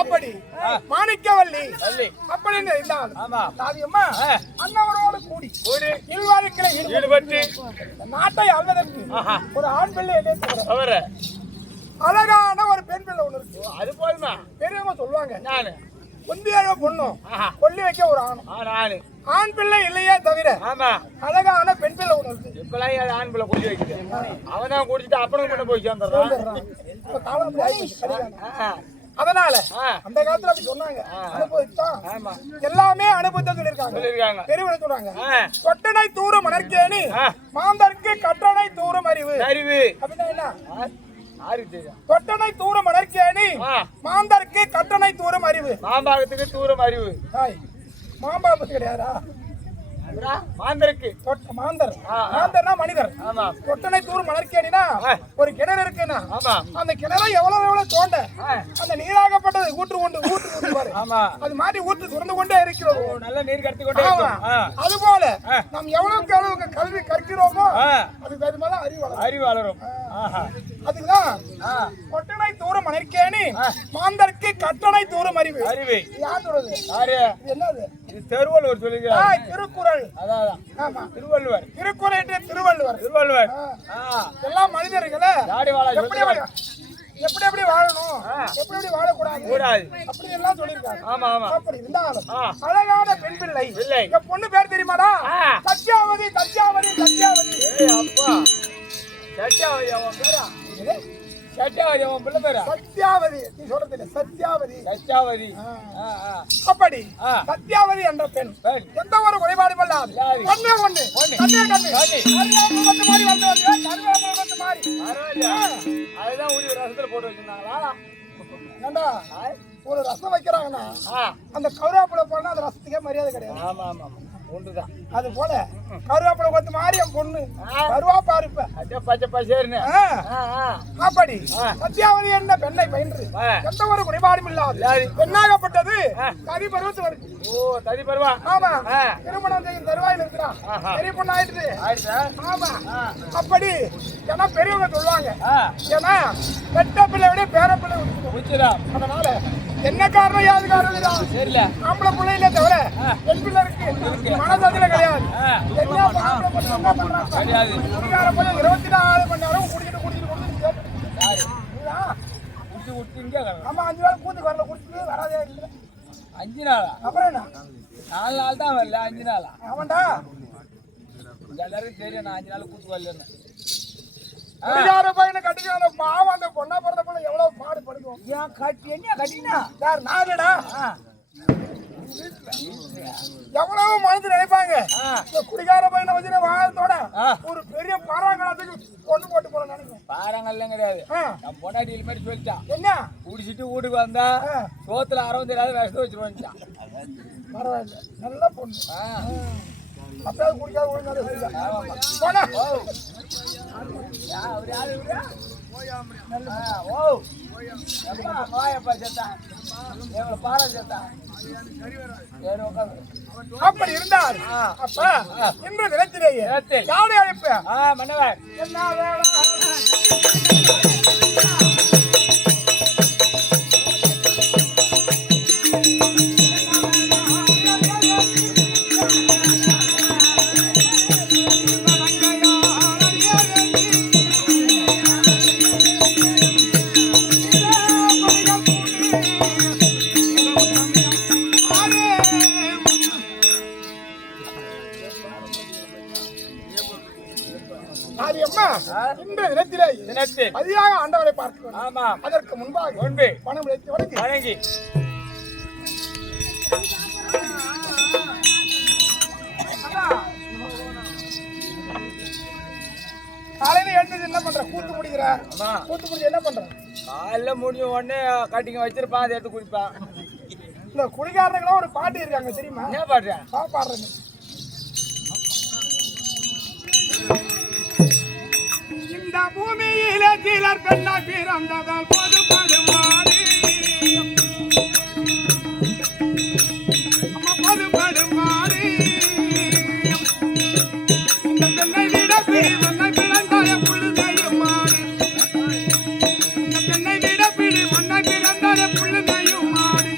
அப்படி மாணிக்கவல்லி வள்ளி. அப்படின்னு இருந்தால் ஆமா. தாதியம்மா ஆ. அண்ணவரோடு கூடி கூடி இல்வாழ்க்கையில ஈடுபட்டு நாட்டை ஆள்வதற்கு ஆஹா. ஒரு ஆண் பிள்ளை என்னே தவிர அவர அழகான ஒரு பெண் பிள்ளை ஒண்ணு இருக்கு. அது போதுமா? பெரியவங்க சொல்லுவாங்க நானு முந்தியாக பொண்ணும் ஆஹா. கொல்லி வைக்க ஒரு ஆணும். நானு ஆண் பிள்ளை இல்லையே தவிர ஆமா. அழகான பெண் பிள்ளை ஒண்ணு இருக்கு. இப்பெல்லாம் ஏன் ஆண் பிள்ளை குடி வைக்குது? அவன் தான் குடிச்சிட்டு அப்புறம் கொண்டு போய் சேர்ந்துடுறான். இப்ப காலம் அப்படி ஆயிப்போச்சு, கலிகாலம். ஆ. அதனால ஆ. அந்த காலத்துல அப்படி சொன்னாங்க. அனுபவித்தான் ஆமா. எல்லாமே அனுபவத்தை சொல்லியிருக்காங்க. சொல்லிருக்காங்க. பெரியவங்க சொல்றாங்க ஆ. கொட்டனை தூரம் மணற்கேணி ஆ. மாந்தர்க்கு கட்டணை தூரம் அறிவு. அறிவு. அப்படின்னா என்ன? யாருக்கு தெரியும்? கொட்டனை தூரம் மணற்கேணி ஆ. மாந்தர்க்கு கட்டணை தூரம் அறிவு. மாம்பாகத்துக்கு தூரம் அறிவு. ஹாய் மாம்பாபத்து கிடையாதா? மாந்தருக்கு. மாந்தர் ஆ, ஆ. மாந்தர்னா மனிதர். ஆமா. கொட்டனை தூரம் மணற்கேணினா ஆ. ஒரு கிணறு இருக்குன்னா ஆமா. அந்த கிணறை எவ்வளவு தோண்ட ஆ. அந்த நீராகப்பட்டது ஊற்று பாரு. ஆமா. அது மாதிரி ஊற்று சுரந்து கொண்டே இருக்கிறது. ஓ, நல்ல நீர் கடத்தி கொண்டே ஆமா. இருக்கும். ஆ. அது போல ஆ. நாம் எவ்வளவுக்கு கல்வி கற்கிறோமோ ஆ. அதுக்கு அது மாதிரி அறிவு வளரும். அறிவு வளரும். ஆ. அதுக்குதான் கொட்டனை தூரம் மணற்கேணி மாந்தருக்கு கட்டணை தூரம் அறிவு அறிவு யார் சொல்றது? யாரு? இது என்னது? இது திருவள்ளுவர் சொல்லுகிறார். திருக்குறள். அதான் ஆமா, திருவள்ளுவர். திருக்குறள் என்று திருவள்ளுவர். திருவள்ளுவர் எல்லாம் மனிதர்களை தாடி வாழ எப்படி எப்படி வாழணும், எப்படி வாழக்கூடாது கூடாது அப்படி எல்லாம் சொல்லியிருக்காங்க. ஆமா ஆமா. அப்படி இருந்தாலும் அழகான பெண் பிள்ளை பிள்ளை. இந்த பொண்ணு பேர் தெரியுமாடா? சத்யாவதி. சத்யாவதி. சத்யாவதி. ஏய் அப்பா, சத்யாவதி அவன் பேரா? சத்யாவதி அவன் பிள்ளை பேரா? சத்யாவதி. நீ சொல்றது இல்ல, சத்யாவதி. சத்யாவதி. அப்படி சத்யாவதி என்ற பெண் எந்த ஒரு குறைபாடும் இல்லாது ஒண்ணே ஒண்ணு கண்ணே கண்ணு கருவேப்பிலை கொத்து மாதிரி வந்து கருவேப்பிலை கொத்து மாதிரி. அதுதான் ஊடி ரசத்துல போட்டு வச்சிருந்தாங்களா? ஏண்டா ஒரு ரசம் வைக்கிறாங்கன்னா அந்த கருவேப்பிலை போனா அந்த ரசத்துக்கே மரியாதை கிடையாது. ஆமா ஆமா ஆமா, ஒன்றுதான். அது போல கருவேப்பிலை கொத்து மாதிரி என் பொண்ணு கருவாப்பா இருப்ப அதே பச்சை பசேர்னு. அப்படி சத்யாவதி என்ற பெண்ணை பயின்று எந்த ஒரு குறைபாடும் இல்லாது பெண்ணாகப்பட்டது கதி பருவத்து வருது. ஓ, ததி பருவா. ஆமா, திருமணம் செய்யும் தருவாயில் இருக்கிறான். பெரிய பொண்ணு ஆயிடுச்சு. ஆமா, அப்படி ஏன்னா பெரியவங்க சொல்லுவாங்க, ஏன்னா பெட்ட பிள்ளை விட பேர பிள்ளை முடிச்சுதான். அதனால என்ன காரணம் யாது காரணம் தெரியல. ஆம்பளை பிள்ளையில தவிர பெண் பிள்ளை இருக்கு மனசதுல கிடையாது. என்ன பண்றாங்க கிடையாது. குடிகார போய் 24 மணி நேரம் குடிக்கிட்டு ஆமா 5 நாள் கூத்துக்கு வரல, குடிச்சிட்டு வராதே இல்லை. 5 நாளா? அப்புறம் என்ன 4 நாள் தான் வரல, 5 நாளா? ஆமாண்டா, எல்லாருக்கும் தெரியும் நான் 5 நாள் கூத்து வரலன்னு. குடிகார பையனை கட்டிக்க அந்த பாவம் அந்த பொண்ணா பிறந்த பிள்ளை எவ்வளவு பாடுபடுவோம். ஏன் கட்டி என்ன கட்டினா யார் நாடுடா எவ்வளவு மனசு நினைப்பாங்க. இந்த குடிகார பையனை வச்சு வாழத்தோட ஒரு பெரிய பாறாங்கலத்துக்கு கொண்டு போட்டு போற நினைக்கும். பாறாங்கல்லாம் கிடையாது. நான் பொண்டாட்டியில் மாதிரி சொல்லிட்டான். என்ன குடிச்சிட்டு வீட்டுக்கு வந்தா சோத்துல 60 விஷத்தை வச்சுட்டு வந்துட்டான். பரவாயில்ல, நல்ல பொண்ணு. அப்பயாவது குடிக்காத ஒழுங்காலே போனா அப்படி இருந்தால் அப்ப இன்று நிலத்திலேயே யாரை அழைப்ப மன்னவர் என்ன வேணும்? இன்று தினத்திலே அதிகாக ஆண்டவரை பார்க்கிறோம். அதற்கு முன்பாக பணம் வழங்கி காலையில எழுந்தது என்ன பண்ற? கூத்து முடிக்கிற. கூத்து முடிஞ்சு என்ன பண்ற? காலைல முடிஞ்ச உடனே கட்டிங்க வச்சிருப்பான், அதை எடுத்து குடிப்பான். இந்த குடிகாரங்களும் ஒரு பாட்டு இருக்காங்க தெரியுமா? என்ன பாடுறேன்? பாடுறேங்க. இந்த பூமியில சிலர் பெண்ணா பிறந்ததால் பொதுப்படுமாறு பொதுப்படுமாறு இந்த பெண்ணை விட பிரிவண்ணை பிறந்தாய புள்ளுமையும் மாறு. இந்த பெண்ணை விட பிரிவண்ணை பிறந்தாய புள்ளுமையும் மாறு.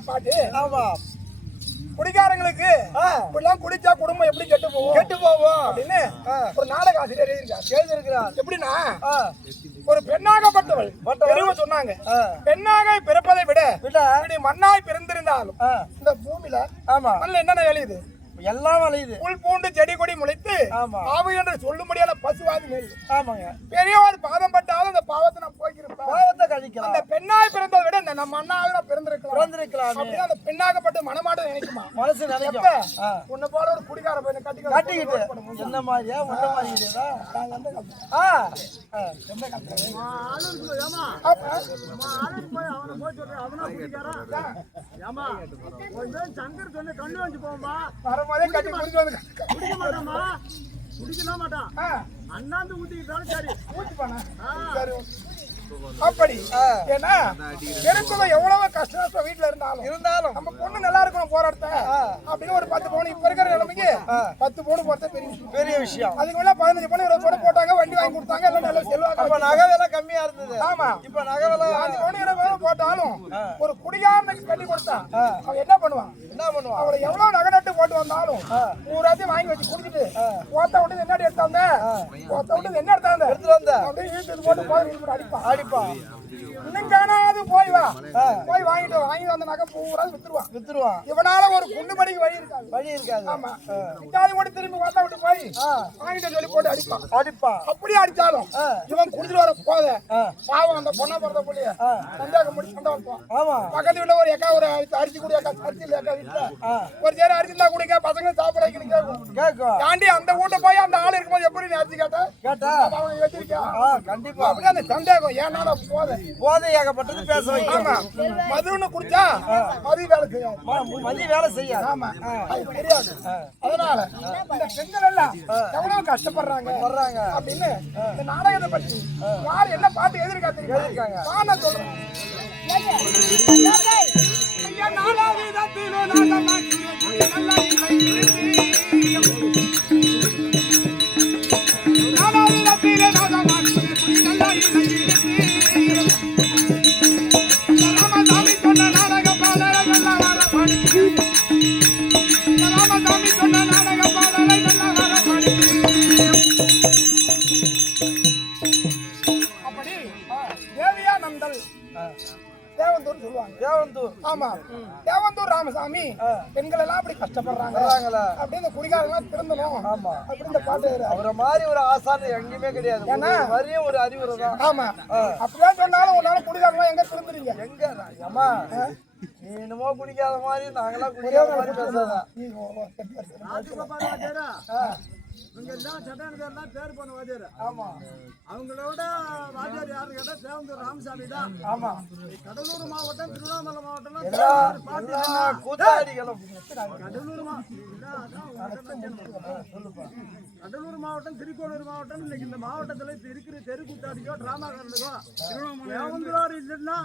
என்ன பாட்டு ஆமா குடிக்காரங்களுக்கு இப்படிலாம் குடிச்சா குடும்பம் எப்படி கெட்டு போகும் அப்படின்னு ஒரு நாடக ஆசிரியர் எழுதியிருக்கிறார். எப்படின்னா ஒரு பெண்ணாகப்பட்டவள் பெரியவங்க சொன்னாங்க பெண்ணாக பிறப்பதை விட இப்படி மண்ணாய் பிறந்திருந்தாலும் இந்த பூமியில மண்ணில் என்னென்ன எழுது எல்லாம் வளையுது. புல் பூண்டு செடி கொடி முளைத்து ஆமா ஆவு என்று சொல்லும்படியான பசுவாதி நெல். ஆமாங்க. பெரியவர் பாதம் பட்டாலும் அந்த பாவத்தை நான் போய்க்கிருப்பேன். பாவத்தை கழிக்கலாம். அந்த பெண்ணாய் பிறந்ததை விட இந்த நம்ம அண்ணாவை நான் பிறந்திருக்கலாம். அப்படியே அந்த பெண்ணாகப்பட்ட மனமாட்டம் நினைக்குமா? மனசு நினைக்கும். உன்னை போல ஒரு குடிகார பையனை கட்டிக்கிட்டு என்ன மாதிரியா உன்ன மாதிரியா? வரும்போதே கட்டி குடிச்சு வந்து குடிக்கலாம் மாட்டான் அண்ணாந்து ஊத்திக்கிட்டாலும் சரி ஊத்தி பண்ண சரி அப்படி ஏன்னா பெருக்குத எவ்வளவு கஷ்டம் வீட்டுல இருந்தாலும் நம்ம பொண்ணு நல்லா இருக்கணும் போராட்ட அப்படின்னு ஒரு 10 பவுன் இப்ப இருக்கிற நிலைமைக்கு 10 பவுன் போறது பெரிய விஷயம். அதுக்கு முன்னாடி 15 பவுன் 20 பவுன் போட்டாங்க, வண்டி வாங்கி கொடுத்தாங்க, எல்லாம் நல்ல செல்வாக்கு. அப்ப நகை விலை கம்மியா இருந்தது. ஆமா இப்ப நகை விலை 5 பவுன் 20 பவுன் போட்டாலும் ஒரு குடிகாரனுக்கு கட்டி கொடுத்தா அவன் என்ன பண்ணுவான்? அவரை எவ்வளவு நகை நட்டு போட்டு வந்தாலும் ஊராத்தையும் வாங்கி வச்சு குடிச்சிட்டு ஓத்த விட்டு என்ன எடுத்தாங்க எடுத்துட்டு வந்த அப்படியே இழுத்து போட்டு போய் அடிப்பான். இன்னும் காணாது போய் வாங்கிட்டு வந்த நகை பூரா வித்துருவான். இவனால ஒரு குண்டு படிக்கு வழி இருக்காது. ஆமா இட்டாவது கூட திரும்பி ஓத்த விட்டு போய் வாங்கிட்டு சொல்லி போட்டு அடிப்பான். அப்படியே அடிச்சாலும் இவன் குடிச்சிட்டு வர போத பாவம் அந்த பொண்ணா பிறந்த புள்ளிய சந்தேகம் முடி சண்டை வைப்பான். பக்கத்து வீட்டுல ஒரு எக்கா ஒரு அரிசி கூட அரிசி எக்கா வீட்டுல ஒரு சேர அரிசி இருந்தா குடிக்க பசங்க சாப்பிட கேட்கும். தாண்டி அந்த வீட்டை போய் அந்த ஆள் இருக்கும்போது எப்படி அரிசி கேட்டா அவன் வச்சிருக்கான். கண்டிப்பா அப்படியே அந்த சந்தேகம் ஏன்னா போதையாகப்பட்டது பேச வைக்கும். மதுன்னு குடிச்சா மதி வேலை செய்யாது. ஆமா அது தெரியாது. அதனால இந்த பெண்கள் எல்லாம் எவ்வளவு கஷ்டப்படுறாங்க அப்படின்னு இந்த நாடகத்தை பற்றி யார் என்ன பாட்டு எதிர்க்காங்க நான் சொல்றேன். தேவந்தூர் ராமசாமி பெண்கள் எல்லாம் அப்படி கஷ்டப்படுறாங்க அப்படின்னு குடிகாரங்க திருந்தணும் அப்படி இந்த பாட்டு அவரை மாதிரி ஒரு ஆசான் எங்கேயுமே கிடையாது. ஏன்னா ஒரு அறிவுரை தான். ஆமா அப்படியே சொன்னாலும் உன்னால குடிகாரங்க எங்க திருந்துறீங்க? எங்க அம்மா நீ என்னமோ குடிக்காத மாதிரி நாங்களாம் குடிக்காத மாதிரி பேசாதான். இவங்க எல்லாம் சட்டானதெல்லாம் பேர் பண்ண வாத்தியார். ஆமா அவங்களோட வாத்தியார் யாரு கேட்டா தேவந்தூர் ராமசாமி தான். ஆமா கடலூர் மாவட்டம் திருவண்ணாமலை மாவட்டம் கடலூர் மாவட்டம் திருக்கோளூர் மாவட்டம். இன்னைக்கு இந்த மாவட்டத்துல இருக்கிற தெருக்கூத்தாடிக்கோ டிராமாக்காரனுக்கோ தேவந்தூர் இல்லைன்னா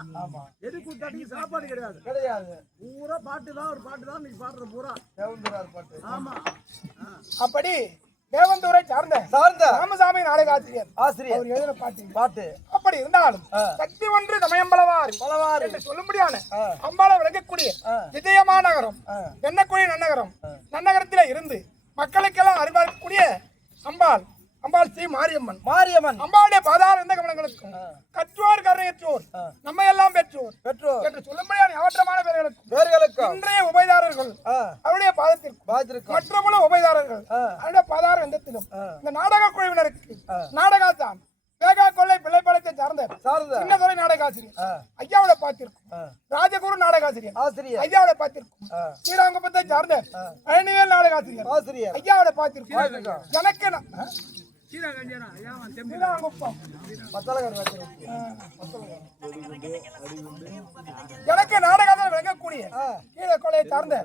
தெருக்கூத்தாடிக்கு சாப்பாடு கிடையாது. பூரா பாட்டு தான், ஒரு பாட்டு தான் இன்னைக்கு பாடுற பூரா தேவந்தூர் பாட்டு. ஆமா அப்படி தேவந்தூரை சார்ந்த ராமசாமி நாடக ஆசிரியர் அவர் எழுதின பாட்டு. அப்படி இருந்தாலும் சக்தி ஒன்று தமயம்பலவார் என்று சொல்லும்படியான அம்பாள விளக்கக்கூடிய விஜயமா நகரம் எண்ணக்கூடிய நன்னகரத்தில இருந்து மக்களுக்கெல்லாம் அறிவாக்கக்கூடிய அம்பாள் ஸ்ரீ மாரியம்மன் அம்பாளுடைய பாதார எந்த கமலங்களுக்கும் கற்றோர் கரையற்றோர் நம்ம எல்லாம் பெற்றோர் என்று சொல்லும்படியான அவற்றமான பேர்களுக்கும் இன்றைய உபயதாரர்கள் அவருடைய பாதத்திற்கும் மற்றபல உபயதாரர்கள் அவருடைய பாதார எந்தத்திலும் இந்த நாடக குழுவினருக்கு நாடகாத்தான் வேகா கொள்ளை பிள்ளைப்பாளையத்தை சார்ந்த சின்னதுரை நாடக ஆசிரியர் ஐயாவோட பாத்திருக்கும் ராஜகுரு நாடக ஆசிரியர் ஐயாவோட பாத்திருக்கும் ஸ்ரீரங்கபத்தை சார்ந்த அயனிவேல் நாடக ஆசிரியர் ஐயாவோட பாத்திருக்கும் எனக்கு நாடகத்தில் விளங்கக்கூடிய கீழே கொலையை சார்ந்த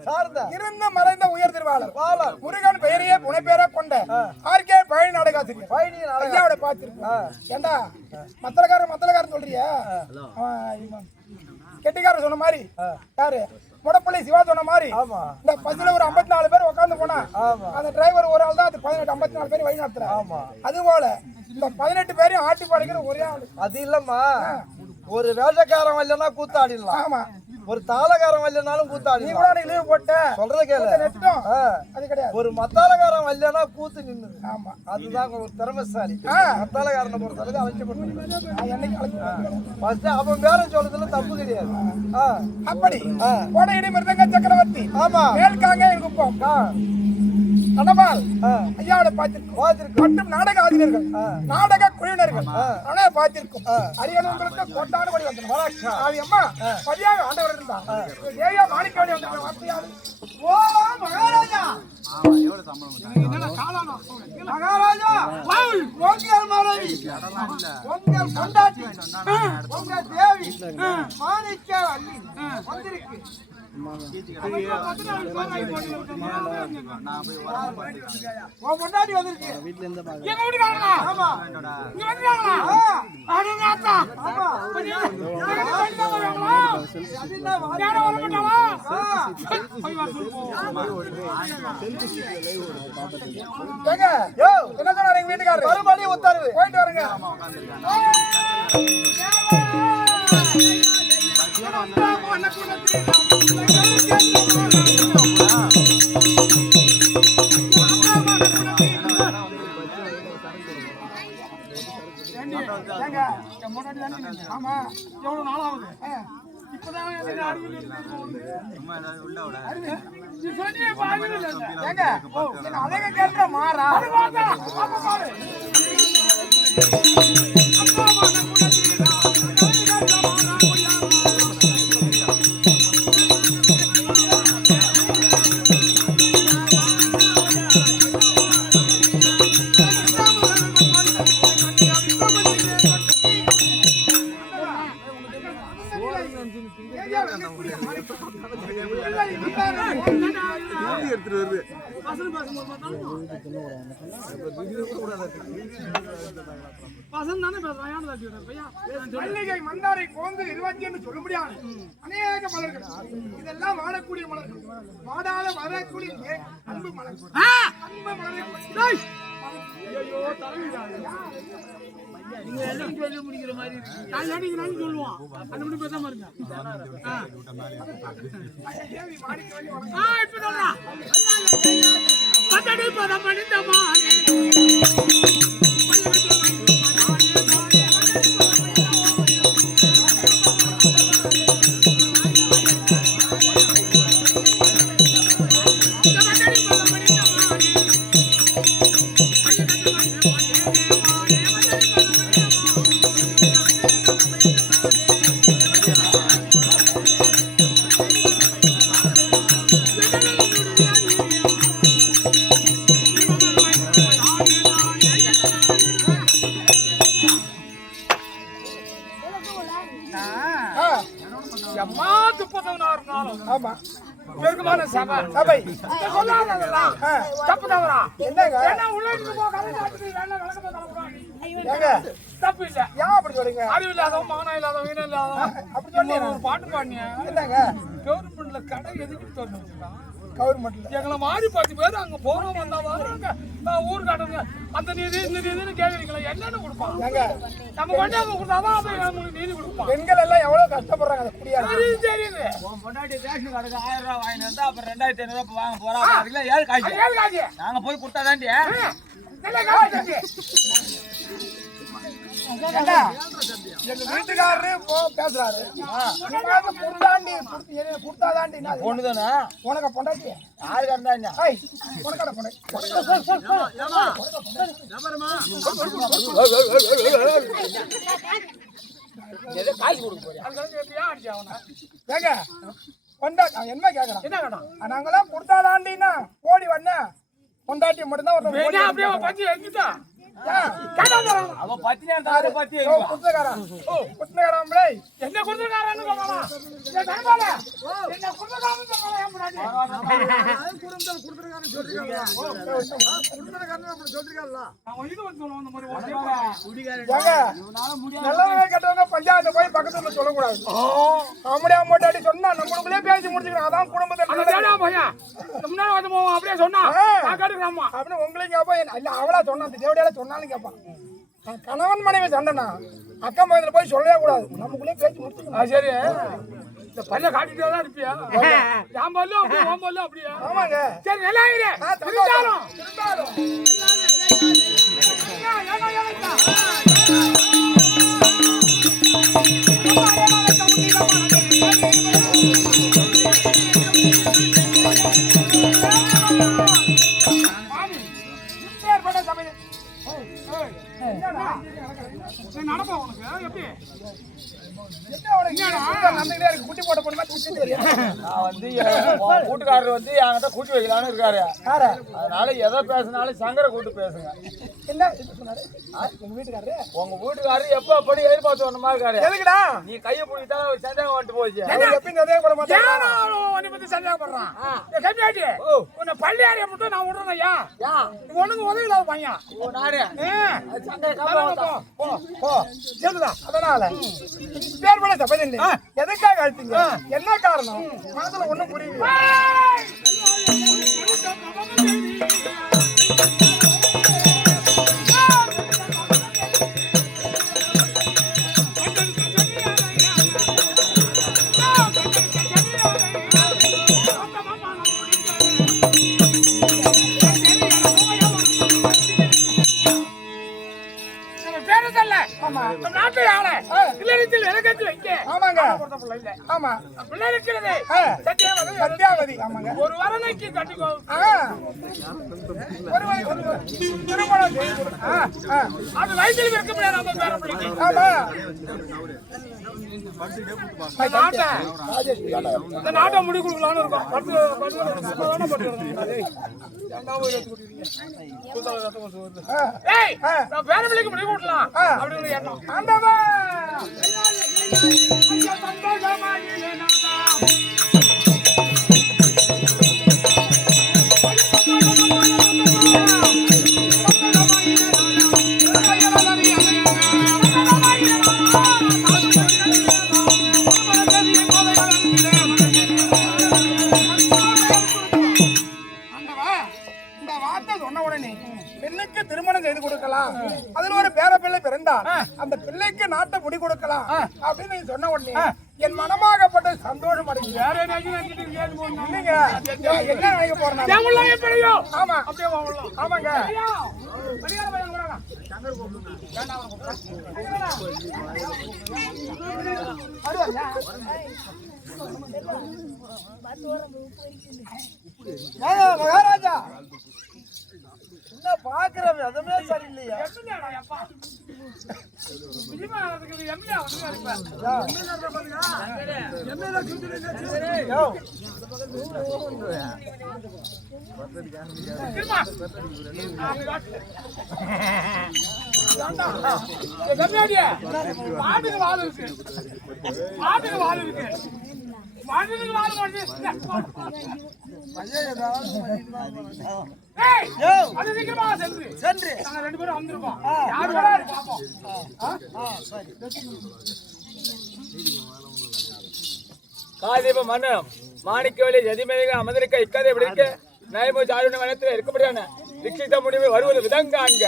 இருந்த மறைந்த உயர் திருவாளர் முருகன் பெயரையே புனைப்பேரா கொண்ட ஆர்கே பழனி நாடகாசிரியர் ஐயாவோட பாத்திருக்கோம். ஏண்டா மத்தலக்காரன் சொல்றியா? கெட்டிக்காரர் சொன்ன மாதிரி யாரு முடப்பள்ளி சிவா சொன்ன மாதிரி இந்த பஸ்ல ஒரு 54 பேர் உட்கார்ந்து போனா அந்த டிரைவர் ஒரு ஆள் தான் அது 54 பேர் வழி நடத்துறாரு. அது போல இந்த 18 பேரையும் ஆட்டி படைக்கிற ஒரே ஆளு. அது இல்லம்மா, ஒரு வேலைக்காரன் இல்லைன்னா கூத்தாடிடலாம். ஆமா ஒரு தாளகாரம் வரலனாலும் கூத்தாடி நீ கூட அன்னைக்கு லீவ் போட்ட சொல்றத கேளு. நெட்டும் அது கிடையாது. ஒரு மத்தாளகாரம் வரலனா கூத்து நின்னு. ஆமா, அதுதான் ஒரு திறமைசாலி. மத்தாளகாரனை பொறுத்தவரைக்கும் அழைக்கப்பட்டு நான் என்னைக்கு அழைக்கிறேன் ஃபர்ஸ்ட் அவன் பேர சொல்றதுல தப்பு கிடையாது. அப்படி கோடையடி மிருதங்க சக்கரவர்த்தி. ஆமா, மேல்காங்க குப்பம் கணவால் ஐயாவோட பார்த்திருக்கும். மற்றும் நாடக ஆசிரியர்கள், நாடக குழுவினர்கள் அவனே பார்த்திருக்கும். அரியணங்களுக்கு கொண்டாட படி வந்தனர். அம்மா பதியாக ஆண்டவர் இருந்தார். தேவியா மாணிக்கவடி வந்த வார்த்தையால் ஓ மகாராஜா மகாராஜா உங்கள் மனைவி உங்கள் கொண்டாட்டி உங்கள் தேவி மாணிக்க அள்ளி வந்திருக்கு. முன்னாடி வந்திருக்கு. எங்க வீட்டுக்காரங்களா? ஆமா, இங்க வந்தாங்களா? அடங்கா ஆமா, என்ன சொன்னாரு எங்க வீட்டுக்காரரு? மறுபடியும் உத்தரவு, போயிட்டு வருங்க. ஆமா, எவ்வளவு நாளாவது இப்பதான் அழக கேட்ட மாறா மல்லிகை மந்தாரை கோந்து 20 என்று சொல்லும்படியான அநேக மலர்கள், இதெல்லாம் வாழக்கூடிய மலர்கள், வாடாத வரக்கூடிய அன்பு மலர்கள். அன்பு மலர்கள் சொல்லி முடிக்கிற மாதிரி சொல்லுவான். அந்த மணி பேசாம இருங்க. ஆமா, பெருக்கமான சபை சபை சொல்லாததெல்லாம் தப்பு தவறா? என்னங்க உள்ளே தப்பு இல்ல. ஏன் அப்படி சொல்றீங்க? அறிவு இல்லாதவன், மானம் இல்லாதவன், வீணம் இல்லாதவன் அப்படி சொல்லி ஒரு பாட்டு பாடினீங்க. என்னங்க கவர்மெண்ட்ல கடை எதுக்கு தோணுச்சுன்னா, கவர்மெண்ட்ல எங்களை மாறி 10 பேர் அங்க போறோம் வந்தா வராங்க ஊர் காட்டுங்க. அந்த நீதி இந்த நீதினு கேக்குறீங்களா? என்னன்னு கொடுப்பாங்க? நம்ம கொண்டாந்து கொடுத்தாதான் அவங்களுக்கு நீதி கொடுப்பாங்க. பெண்கள் எல்லாம் எவ்வளவு கஷ்டப்படுறாங்க அந்த குடியார. தெரியுது. பொண்டாட்டி ரேஷன் கார்டுக்கு 1000 ரூபாய் வாங்கி வந்தா அப்புறம் 2500 ரூபாய் வாங்க போறாங்க. 7 காசு நாங்க போய் கொடுத்தாதாண்டி எங்க வீட்டுக்காரரு பேசுறாரு. கொடுத்தாதாண்டி பொண்ணுதானே உனக்கு பொண்டாட்டி யாரு கண்டாங்க? உனக்கான பொண்ணு காசு கொடுக்க போறியா? என்ன கேக்குறான்? என்ன கேட்டான்? நாங்கெல்லாம் கொடுத்தாதாண்டின்னா ஓடி வந்த பொண்டாட்டி மட்டும்தான் பஞ்சாயத்து போய் பக்கத்துல சொல்லக்கூடாது. நம்முடைய மோட்டாடி சொன்னா நம்மளுக்குள்ளே பேசி முடிச்சுக்கிறோம். அதான் குடும்பத்தை அப்படியே சொன்னா அப்படின்னு உங்களுக்கு இல்ல அவளா சொன்னா தேவடியால சொன்னாலும் கேட்பான். கணவன் மனைவி சண்டைனா அக்கம் பக்கத்துல போய் சொல்லவே கூடாது. நமக்குள்ளே பேசி முடிச்சுக்கணும். சரி இந்த பல்ல காட்டிட்டே தான் இருப்பியா? என் பல்லும் அப்படியே, உன் பல்லும் அப்படியா? ஆமாங்க. சரி, நல்லா இரு. இருந்தாலும் நடப்பா உனக்கு எப்படி குட்டி போட்ட பொண்ணு நான் வந்து உன் வீட்டுக்காரர் வந்து என்கிட்ட கூட்டி வைக்கலான்னு இருக்காரு. அதனால எதை பேசினாலும் சங்கரை கூட்டு பேசுங்க. என்ன சொன்னாரு உங்க வீட்டுக்காரரு? உங்க வீட்டுக்காரரு எப்ப அப்படி எதிர்பார்த்து வந்த மாதிரி இருக்காரு. எதுக்குடா நீ கையை பிடித்தா ஒரு சந்தேகம் வந்துட்டு போச்சு. எப்பயும் அதே கூட உன்னை பத்தி சந்தேகப்படுறான். கம்மியாட்டி உன்னை பள்ளியாரிய மட்டும் நான் விடுறேன். ஐயா உனக்கு உதவிடாத பையன் அதனால பேர்பட சபையில் எதுக்காக அழுத்தீங்க? என்ன காரணம்? மனசுல ஒண்ணும் புரியல. சத்தியாவதி ஒரு வரனைக்கு கட்டிக்கோ. அது வயசில் இருக்க முடியாது. நம்ம பேர பிள்ளைக்கு இந்த நாட்டை முடி கொடுக்கலான்னு இருக்கோம். பேர பிள்ளைக்கு முடி கொடுக்கலாம் அப்படின்னு எண்ணம். பெண்ணுக்கு திருமணம் செய்து கொடுக்கலாம், அதுல ஒரு பேர பிள்ளை பிறந்தால் அந்த பிள்ளைக்கு நாட்டை முடி கொடுக்கலாம் அப்படின்னு நீ சொன்ன உடனே என் மனமாகப்பட்ட சந்தோஷம் அடைஞ்சு வேற என்ன நினைக்க போறேன். ஆமா அப்படியே ஆமாங்க. மகாராஜா என்ன பாக்குறவன் அதுமே சரியில்லையா? பாட்டுக்கு வாழ் இருக்கு, பாட்டுக்கு வாழ் இருக்கு. சென்று நாங்க ரெண்டு பேரும் வந்திருக்கோம். யாரு வராரு பாப்போம். காதீப மன்னம் மாணிக்கவலி ஜதிமேக அமர்ந்திருக்க இக்கதை விடுக்க நயமோ சாருண வனத்தில் இருக்கப்படியான தீட்சித முடிவை வருவது விதங்க அங்க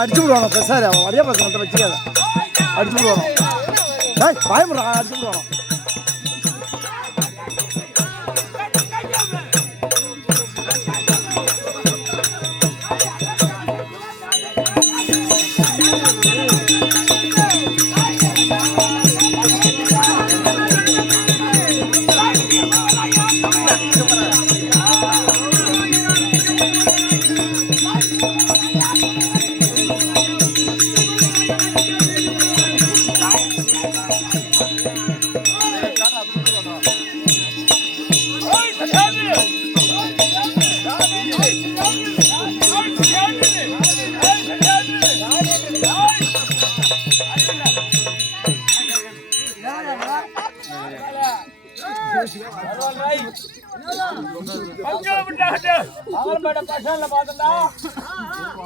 அடிச்சு விடுவாங்க. பெருசாரு அவன் வரையா பசங்க வச்சுக்காத, அடிச்சு விடுவாங்க. பயமுறான், அடிச்சு விடுவாங்க. ஆலம்பேட்டை பசங்கள பார்த்தா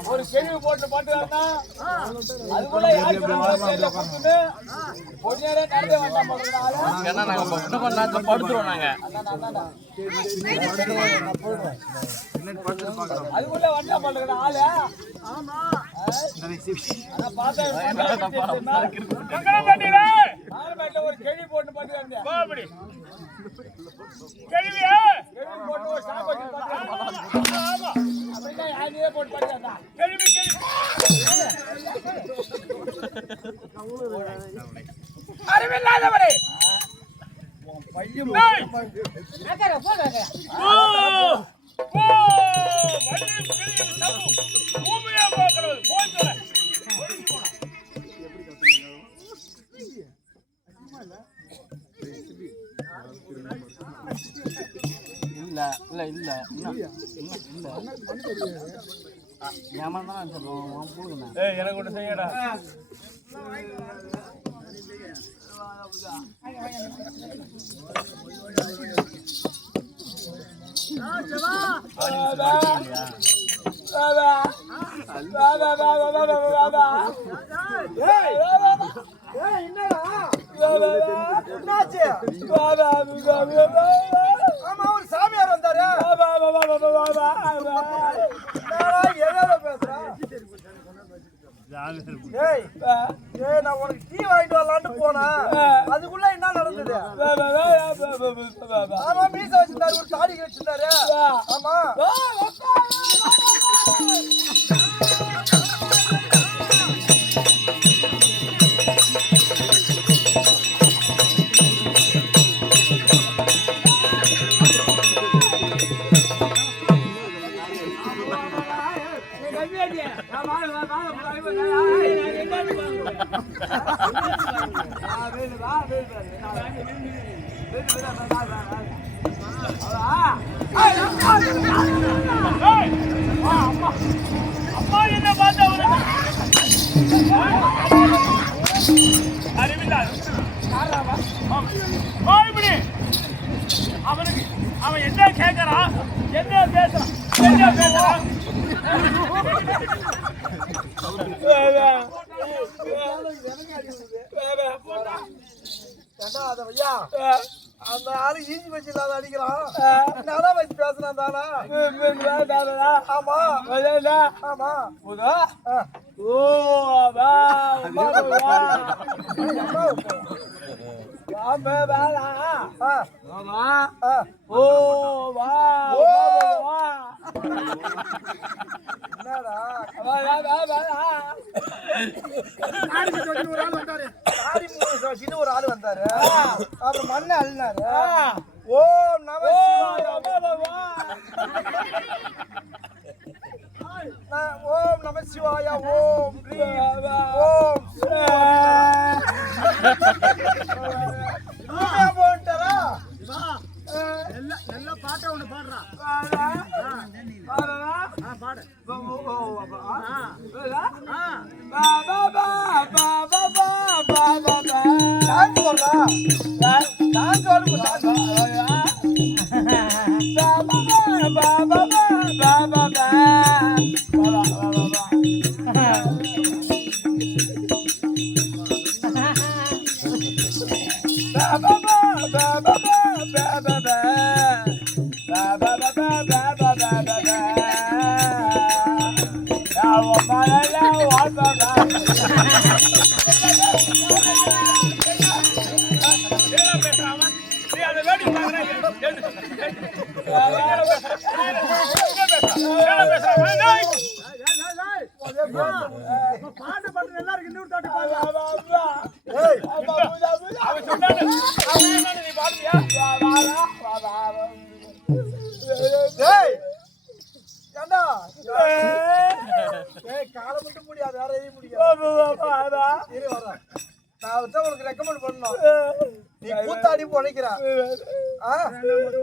ஒரு கேள்வி போட்டு பாத்துக்காருன்னா அதுக்குள்ள யாருக்கு கொடுத்துட்டு கொஞ்ச நேரம் நடந்தே வேண்டாம் படுத்துருவோம் நாங்க அதுக்குள்ள வண்டா பண்ற ஆளு ஒரு கேள்வி போட்டு பாத்துக்காரு கேள்வியா போட்டு ஒரு சாப்பாடு போட்டு பாத்துக்காரா கேள்வி அறிவில்லாதவரே எனக்கு ஒண்ணு செய்யடா சாமியார் வந்தாரு நான் உனக்கு டீ வாங்கிட்டு வரலான்னு போனேன் அதுக்குள்ள என்ன நடந்தது ஆமா மீச வச்சிருந்தாரு ஒரு தாடி வச்சிருந்தாரு ஆமா அம்மா என்ன பார்த்தா அவனுக்கு அவன் என்ன கேட்கறான் என்ன பேசுறான் அந்த ஆளு ஈஞ்சி வச்சு இல்லாத அடிக்கிறான் நானா வச்சு பேசுறான் தானா ஆமா ஆமா ஓ ஒரு ஆள் வந்தாரு அப்புறம் மண்ணை அள்ளினாரு ஓம் நம ஓம் நம சிவாய ஓம் ஓம் போன்ட்டாரா நல்ல பாட்டை ஒண்ணு பாடுறான் பாடு பாட்டு பாட்டு எல்லாருக்கும் இன்னொரு தாட்டி காலை மட்டும் முடியாது வேற எதையும் முடியாது நான் உனக்கு ரெக்கமெண்ட் பண்ணணும் நீ கூத்தாடி உழைக்கிற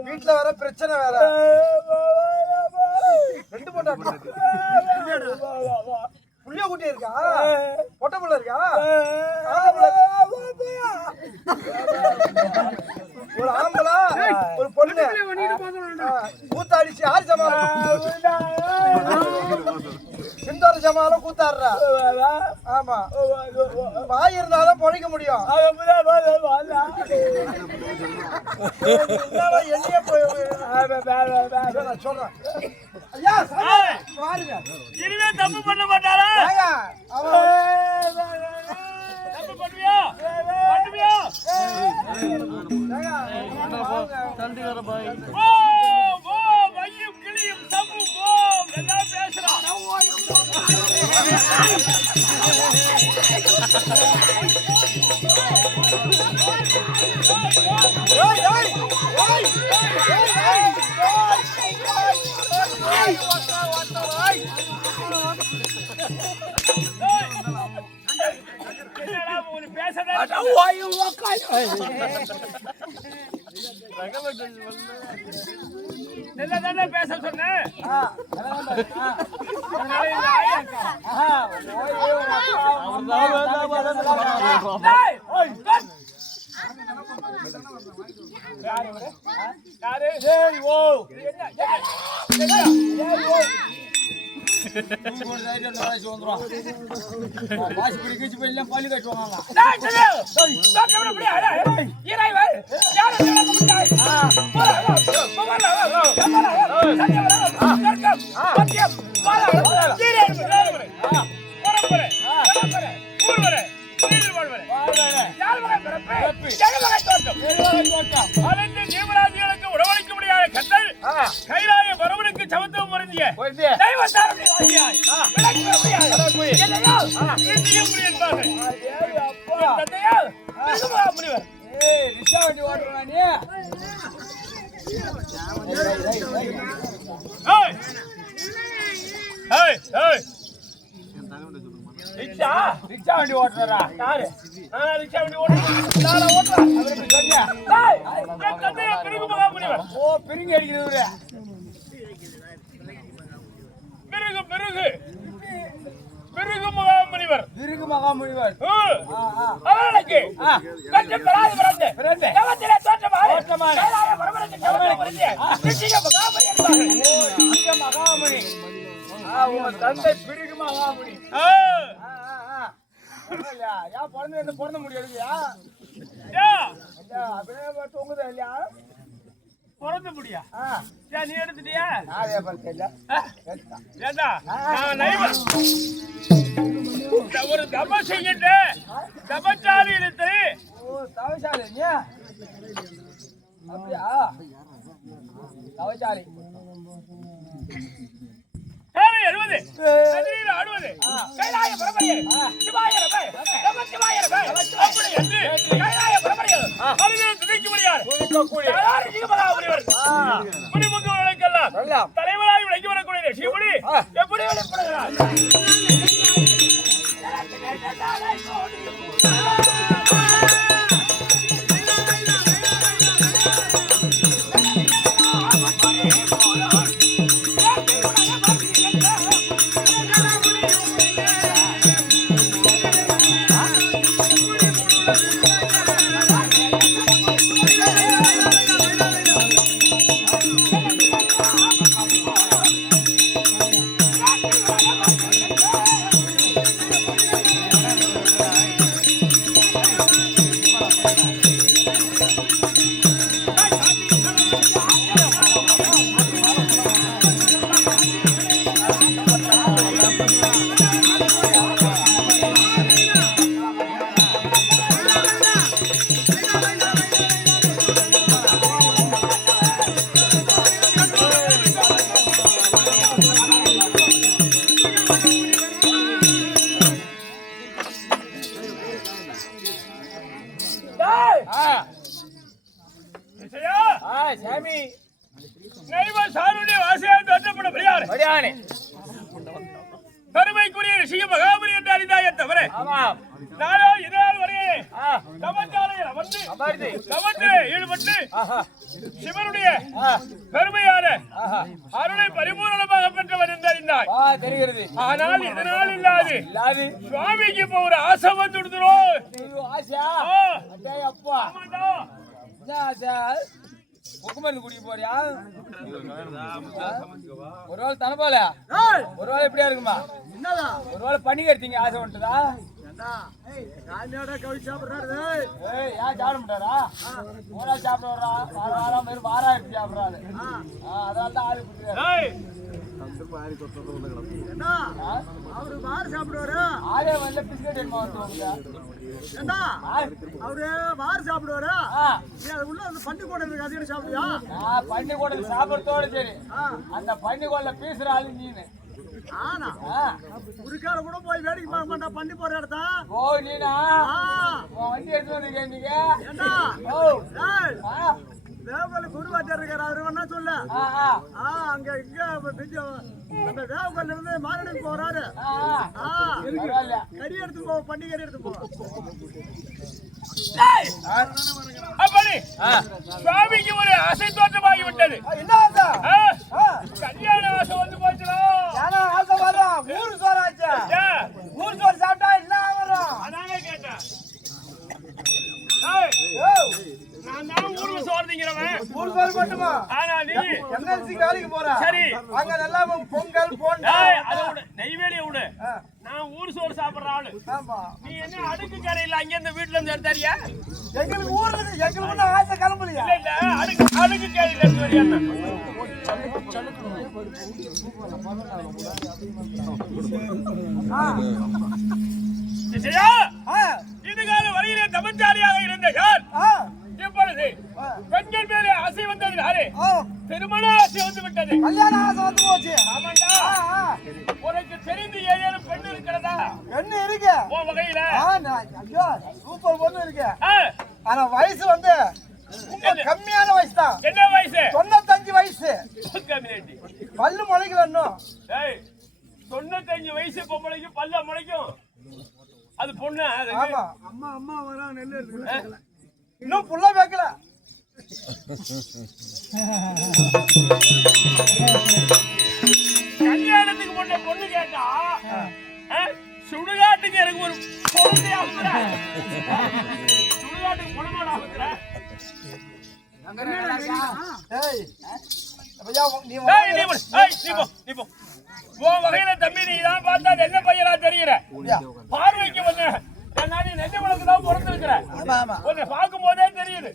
வீட்டுல வேற பிரச்சனை வேற ரெண்டு பொண்டாட்டி புள்ளிய குட்டி இருக்கா பொட்டை புள்ள இருக்கா ஒரு ஆம்பளை மாலை கூத்தாடுற. ஆமா, வாய் இருந்தாதான் பொழைக்க முடியும். என்னைய போய் சொல்றேன். ஐயா பாருங்க, இனிமே தப்பு பண்ண மாட்டாரா? தப்பு பண்ணுவியா? பண்ணுவியா? வையும் கிளியும் தப்பும் எல்லாம் பேசுறான். பேச சொன்னேன். ஜீவராசிகளுக்கு உணவளிக்க முடியாத கட்டல் கைலாய பரவனுக்கு சமத்துவம் பொருந்திய ரிக்ஷா வண்டி ஓட்டுறா யாரு? ரிக்ஷா வண்டி ஓட்டுறேன். ஓ, பிரிங்கி அடிக்கிறது. பிறகு பிறகு பிறகு மகாமுனிவர். பிறகு மகாமுனிவர் அவனுக்கு கட்டம் பெறாது பிறந்து ஜகத்திலே தோற்றமான பரமனுக்கு மகாமுனி. உன் தந்தை பிறகு மகாமுனி. ஏன் பிறந்து பிறந்த முடியாதுயா? அப்படியே தொங்குதா இல்லையா? பிறந்த முடியா? நீ எடுத்துட்டியா? ஒரு தப செய்யிட்டு தபச்சாலி எடுத்து. தவச்சாலி அப்படியா? தவச்சாலி எழுவது ஆடுவது கைலாய பரம்பரையே சிவாய ரபை சிவாய ரபை அப்படி என்று கைலாய பரம்பரையே அவர்கள் துதிக்க முடியாது. தலைவராய் விளங்கி வரக்கூடிய சிவடி எப்படி வெளிப்படுகிறார்? பெருமைக்குரிய ரிஷிக மகாபலி என்று அறிந்தாயே தவிர நானோ இதனால் வரையே தவச்சாலையில் அமர்ந்து தவத்திலே ஈடுபட்டு சிவனுடைய பெருமையான அருளை பரிபூரணமாக பெற்றவர் என்று அறிந்தாய். ஆனால் இதனால் இல்லாது சுவாமிக்கு இப்ப ஒரு ஆசை வந்துடுறோம். உக்குமருந்து குடிக்க போறியா? ஒரு வேளை தனப்பால ஒரு வேளை எப்படியா இருக்குமா? என்னதான் ஒரு வேளை பண்ணி கட்டிங்க ஆசை வந்துட்டுதா? கவி சாப்பிடுறாரு. ஏய் ஏன் சாப்பிட மாட்டாரா? ஊரா சாப்பிட வர்றா வாரம் வெறும் வாரம் எடுத்து சாப்பிட்றாரு. அதனால தான் ஆளு குடிக்கிறாரு. என்ன அவரு வார் சாப்பிடுவாரு. ஆளே வந்து பிஸ்கட் எடுமா வந்து என்ன அவரு வார் சாப்பிடுவாரு. உள்ள அந்த பண்டி கூட இருக்கு, அது சாப்பிடுவியா? பன்னி கூட சாப்பிடறதோட சரி, அந்த பன்னி கூட பேசுற ஆளு நீனு. ஆனா குறுக்கால கூட போய் வேடிக்கை பார்க்க மாட்டா பண்டி போற இடத்த. ஓ நீனா வண்டி எடுத்து வந்தீங்க நீங்க? என்ன வேவகல்ல குருவாச்சார் இருக்காரு, அவரு வேணா சொல்லு. அங்க இங்க அந்த வேவகல்ல இருந்து மாரடைக்கு போறாரு. கறி எடுத்து போ, பண்டி கறி எடுத்து போ. அப்படி சுவாமிக்கு ஒரு ஆசை தோற்றமாகி விட்டது. என்ன ஆசை? கல்யாண ஆசை வந்து போச்சுடா. ஏன்னா ஆசை வரும். ஊர் சோறு ஆச்சு. ஊர் சோறு சாப்பிட்டா என்ன வரும்? அதானே கேட்டேன். நான் தான் ஊர்ல சோறுங்கிறவன். ஊர் சோறு மட்டுமா? ஆனா நீ என்எல்சி வேலைக்கு போற. சரி, அங்க நல்லா பொங்கல் போண்டா. அதை விடு, நெய்வேலியை விடு. நான் ஊர் சோறு சாப்பிடுற ஆளு. ஆமா. நீ என்ன அடுக்கு கரையில அங்க இந்த வீட்டுல இருந்து எடுத்தாரியா? எங்களுக்கு ஊர்ல எங்களுக்கு ஆசை கிளம்பலையா? இல்ல அடுக்கு கரையில இருந்து வரியா? இதுகால வரையிலே தமிழ்ச்சாரியாக இருந்த யார் இப்பொழுது பெண்கள் மேலே ஆசை வந்ததுனாலே திருமண ஆசை வந்து விட்டது. கல்யாண ஆசை வந்து போச்சு. ஆமாண்டா. உனக்கு தெரிந்து ஏதேனும் பெண் இருக்கிறதா? என்ன இருக்கு உன் வகையில? ஐயோ சூப்பர் பொண்ணு இருக்கு. ஆனா வயசு வந்து கம்மியான வயசு தான். என்ன வயசு? 95 வயசு. கம்மியாட்டி பல்லு முளைக்கல இன்னும். 95 வயசு பொம்பளைக்கு பல்ல முளைக்கும். அது பொண்ணு. ஆமா. அம்மா அம்மா வரா நெல்லு இருக்கு. இன்னும் புள்ள வைக்கல. கல்யாணத்துக்கு முன்ன பொண்ணு கேட்டா சுடுகாட்டுக்கு எனக்கு ஒரு குழந்தை ஆகுற. சுடுகாட்டுக்கு குணமாட ஆகுற. நீ போ. உன் வகையில தம்பி நீ தான் பார்த்தா என்ன பையனா தெரியுற. பார்வைக்கு வந்து நீ நெஞ்ச விளக்கு தான் பிறந்திருக்கிற. உன்னை பார்க்கும் போதே தெரியுது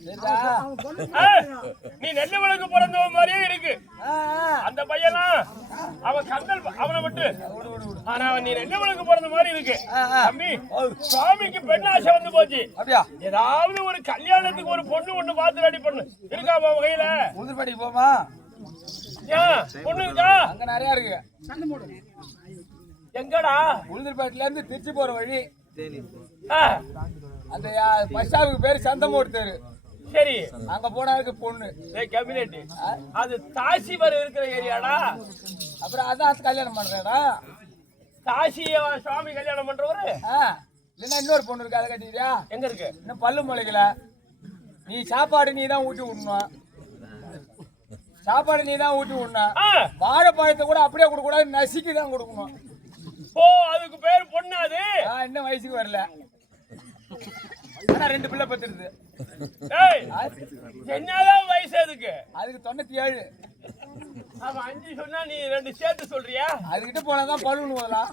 நீ நெல்ல விளக்கு பிறந்த மாதிரியே இருக்கு. அந்த பையனா அவன் கந்தல் அவனை விட்டு, ஆனா அவன் நீ நெல்ல விளக்கு பிறந்த மாதிரி இருக்கு. தம்பி சுவாமிக்கு பெண் ஆசை வந்து போச்சு. அப்படியா? ஏதாவது ஒரு கல்யாணத்துக்கு ஒரு பொண்ணு ஒண்ணு பார்த்து ரெடி பண்ணு. இருக்கா அவன் வகையில? உதிர்படி போமா? பொண்ணு இருக்கா? அங்க நிறைய இருக்கு. எங்கடா? உளுந்தூர்பேட்டில இருந்து திருச்சி போற வழி. அந்த பஸ் ஸ்டாப்புக்கு பேரு சந்தமோடு தெரு. சரி, அங்க போனாருக்கு பொண்ணு. கம்யூனிட்டி அது தாசிவர் இருக்கிற ஏரியாடா. அப்புறம் அதான் கல்யாணம் பண்றேடா. தாசிய சுவாமி கல்யாணம் பண்றவரு? இல்லன்னா இன்னொரு பொண்ணு இருக்கு, அதை கட்டிக்கிறியா? எங்க இருக்கு? இன்னும் பல்லு முளைக்கல. நீ சாப்பாடு நீ தான் ஊட்டி விடணும். சாப்பாடு நீ தான் ஊட்டி விடணும். வாழைப்பழத்தை கூட அப்படியே கொடுக்க கூடாது, நசுக்கி தான் கொடுக்கணும். ஓ, அதுக்கு பேரு பொண்ணு. அது இன்னும் வயசுக்கு வரல. ஆனா 2 பிள்ளை பத்துருது. என்னதான் வயசு அதுக்கு? அதுக்கு 97. அவன் 5 சொன்னா நீ 2 சேர்த்து சொல்றியா? அதுகிட்ட போனாதான் பழுன்னு போதலாம்.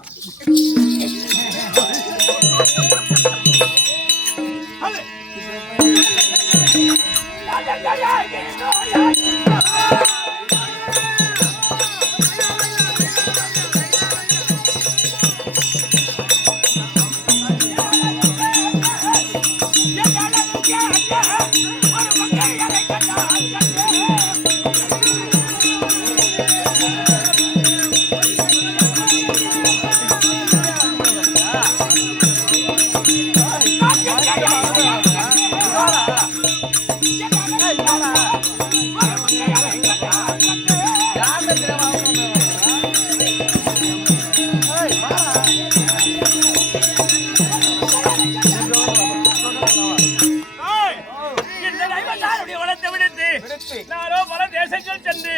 நானோ பல தேசங்கள் சென்று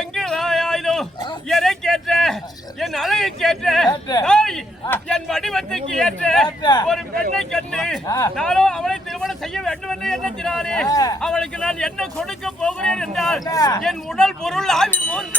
எங்கு எதை கேட்ட, என் அழகு கேட்ட, என் வடிவத்துக்கு ஏற்ற ஒரு பெண்ணை கண்டு நானோ அவளை திருமணம் செய்ய வேண்டும் என்று எண்ணத்தினாரே அவளுக்கு நான் என்ன கொடுக்க போகிறேன் என்றால் என் உடல் பொருள் ஆவி போன்ற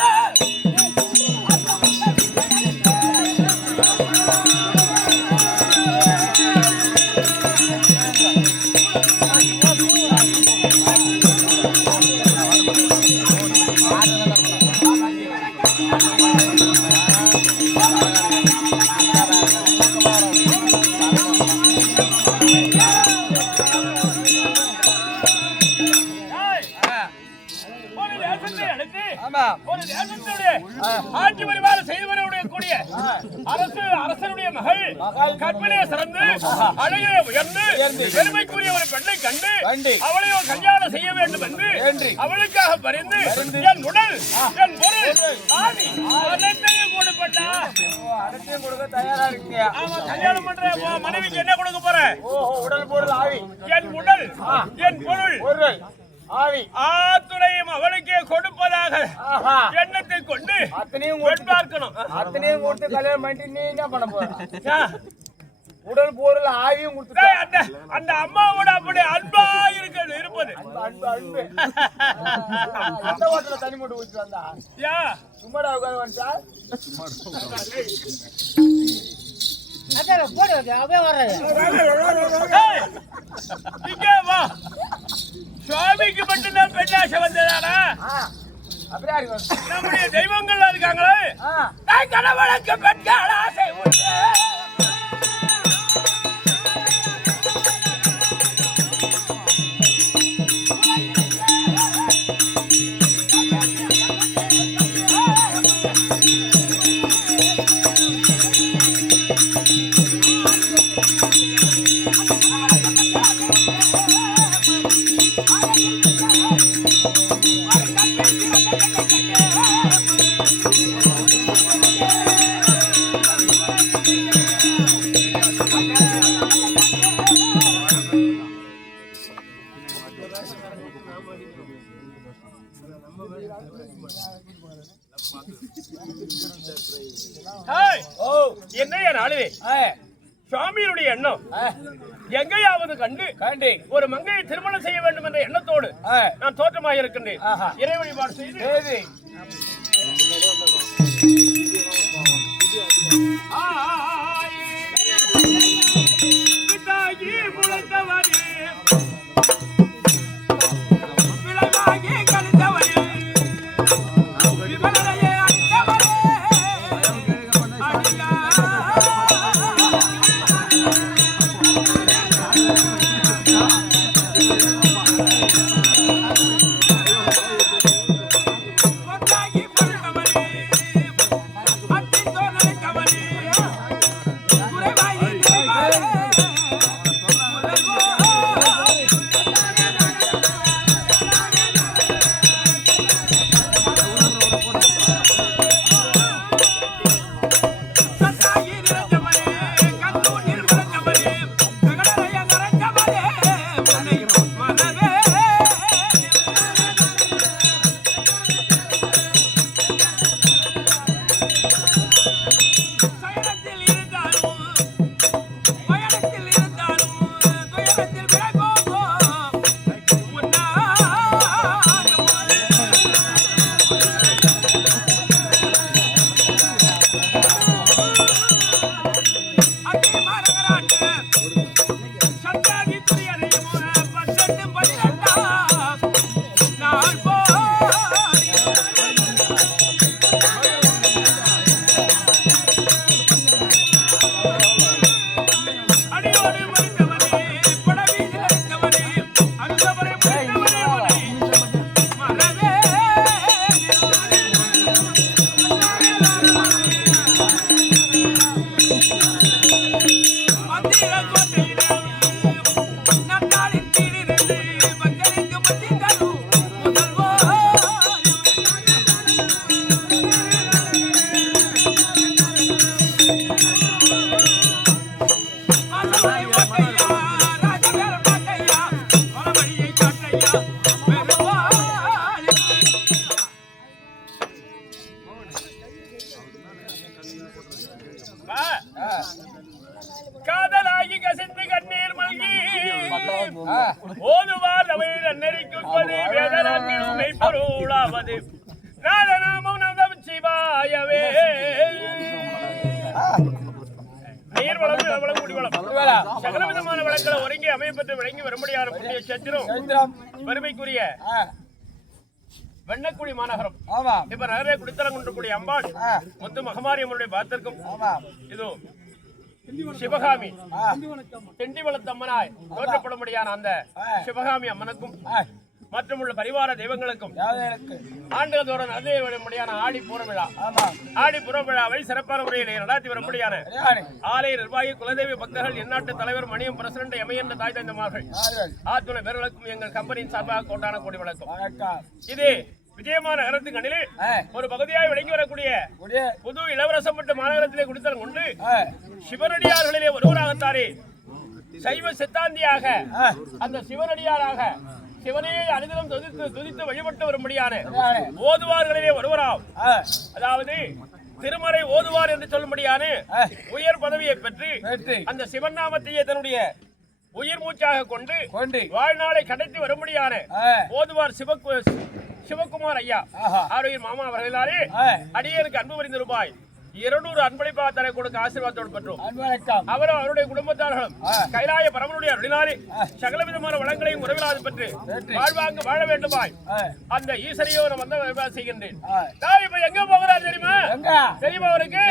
ஒரு தேசத்துடைய ஆட்சி பரிமாறு செய்து வரக்கூடிய கூடிய அரசனுடைய மகள் கற்பனையை சிறந்து அழகிலே உயர்ந்து பெருமைக்குரிய ஒரு பெண்ணை கண்டு அவளையும் கல்யாணம் செய்ய வேண்டும் என்று அவளுக்காக பரிந்து என் உடல் என் பொருள் ஆதி அனைத்தையும் கொடுப்பட்டா அனைத்தையும் கொடுக்க தயாரா இருக்கீங்க. ஆமா, கல்யாணம் பண்ற மனைவிக்கு என்ன கொடுக்க போற? உடல் பொருள் ஆவி. என் உடல் என் பொருள் ஆவி ஆத்துணையும் அவளுக்கே கொடுப்பதாக எண்ணத்தை கொண்டு அத்தனையும் பார்க்கணும். அத்தனையும் கொடுத்து கல்யாணம் பண்ணிட்டு நீ என்ன பண்ண போற? உடல் பொருள் ஆவியும் கொடுத்து அந்த அம்மாவோட அப்படி அன்பா இருப்பது அன்பு அன்பு எந்த ஹோட்டல தண்ணி மட்டும் ஊற்றி வந்தா சும்மாடா உட்கார வந்துட்டா சுவாமிக்கு மட்டும்தான் பெண்ணாசை வந்ததானா? நம்முடைய தெய்வங்கள் இருக்காங்களே கணவனுக்கு பெண்கள் ஆசை என்னையா நாளே சுவாமியுடைய எண்ணம் எங்கேயாவது கண்டு ஒரு மங்கையை திருமணம் செய்ய வேண்டும் என்ற எண்ணத்தோடு நான் தோற்றமாக இருக்கின்றேன். இறை வழிபாடு செய்து ஓதுவார் தமிழ் அன்னறிக்குப்பது வேதனாக்கில் மெய்ப்பொருளாவது நாதநாமம் நந்தம் சிவாயவே நீர் வளம் நிலவளம் குடிவளம் சகல விதமான வளங்களை ஒருங்கி அமையப்பட்டு விளங்கி வரும்படியான புண்ணிய சத்திரம் பெருமைக்குரிய வெண்ணக்குடி மாநகரம் இப்ப நகரே குடித்தலம் கொண்டிருக்கூடிய அம்பாள் முத்து மகமாரி அம்மனுடைய பாத்திற்கும் இதோ சிவகாமி திண்டிவளத்தம்மனாய் தோற்றப்படும்படியான அந்த சிவகாமி அம்மனுக்கும் மற்றும் உள்ள பரிவார தெய்வங்களுக்கும் ஆண்டுகள் தோறும் நடத்தி வரும்படியான ஆடி பூர விழா ஆடி புற விழாவை சிறப்பான முறையில் நடாத்தி வரும்படியான ஆலய நிர்வாகி குலதெய்வ பக்தர்கள் எந்நாட்டு தலைவர் மணியம் பிரசிடண்ட் எமையன்ற தாய் தந்தமார்கள் ஆத்துணை பேர்களுக்கும் எங்கள் கம்பெனியின் சார்பாக கோட்டான கோடி வழக்கம் இது விஜயமான நகரத்தின் கண்ணிலே ஒரு பகுதியாய் விளங்கி வரக்கூடிய புது இளவரசப்பட்ட மாநகரத்திலே குடித்தலம் கொண்டு சிவனடியார்களிலே ஒருவராகத்தாரே சைவ சித்தாந்தியாக அந்த சிவனடியாராக சிவனே அனுதினம் துதித்து வழிபட்டு வரும்படியான ஓதுவார்களிலே ஒருவராம் அதாவது திருமறை ஓதுவார் என்று சொல்லும்படியான உயர் பதவியை பெற்று அந்த சிவன் நாமத்தையே தன்னுடைய உயிர் மூச்சாக கொண்டு வாழ்நாளை கடத்தி வரும்படியான ஓதுவார் சிவகுமார் ஐயா ஆரோக்கிய மாமா அவர்களாலே அடியருக்கு அன்பு புரிந்த ரூபாய் 200 அன்பளிப்பாக தர கொடுக்க ஆசீர்வாதத்தோடு பெற்றோம். அவரும் அவருடைய குடும்பத்தார்களும் கைலாய பரமனுடைய அருளினாலே சகல விதமான வளங்களையும் உறவிலாது பெற்று வாழ்வாங்க வாழ வேண்டுமாய் அந்த ஈஸ்வரியோ நான் வந்த செய்கின்றேன். இப்ப எங்க போகிறார் தெரியுமா? தெரியுமா அவருக்கு?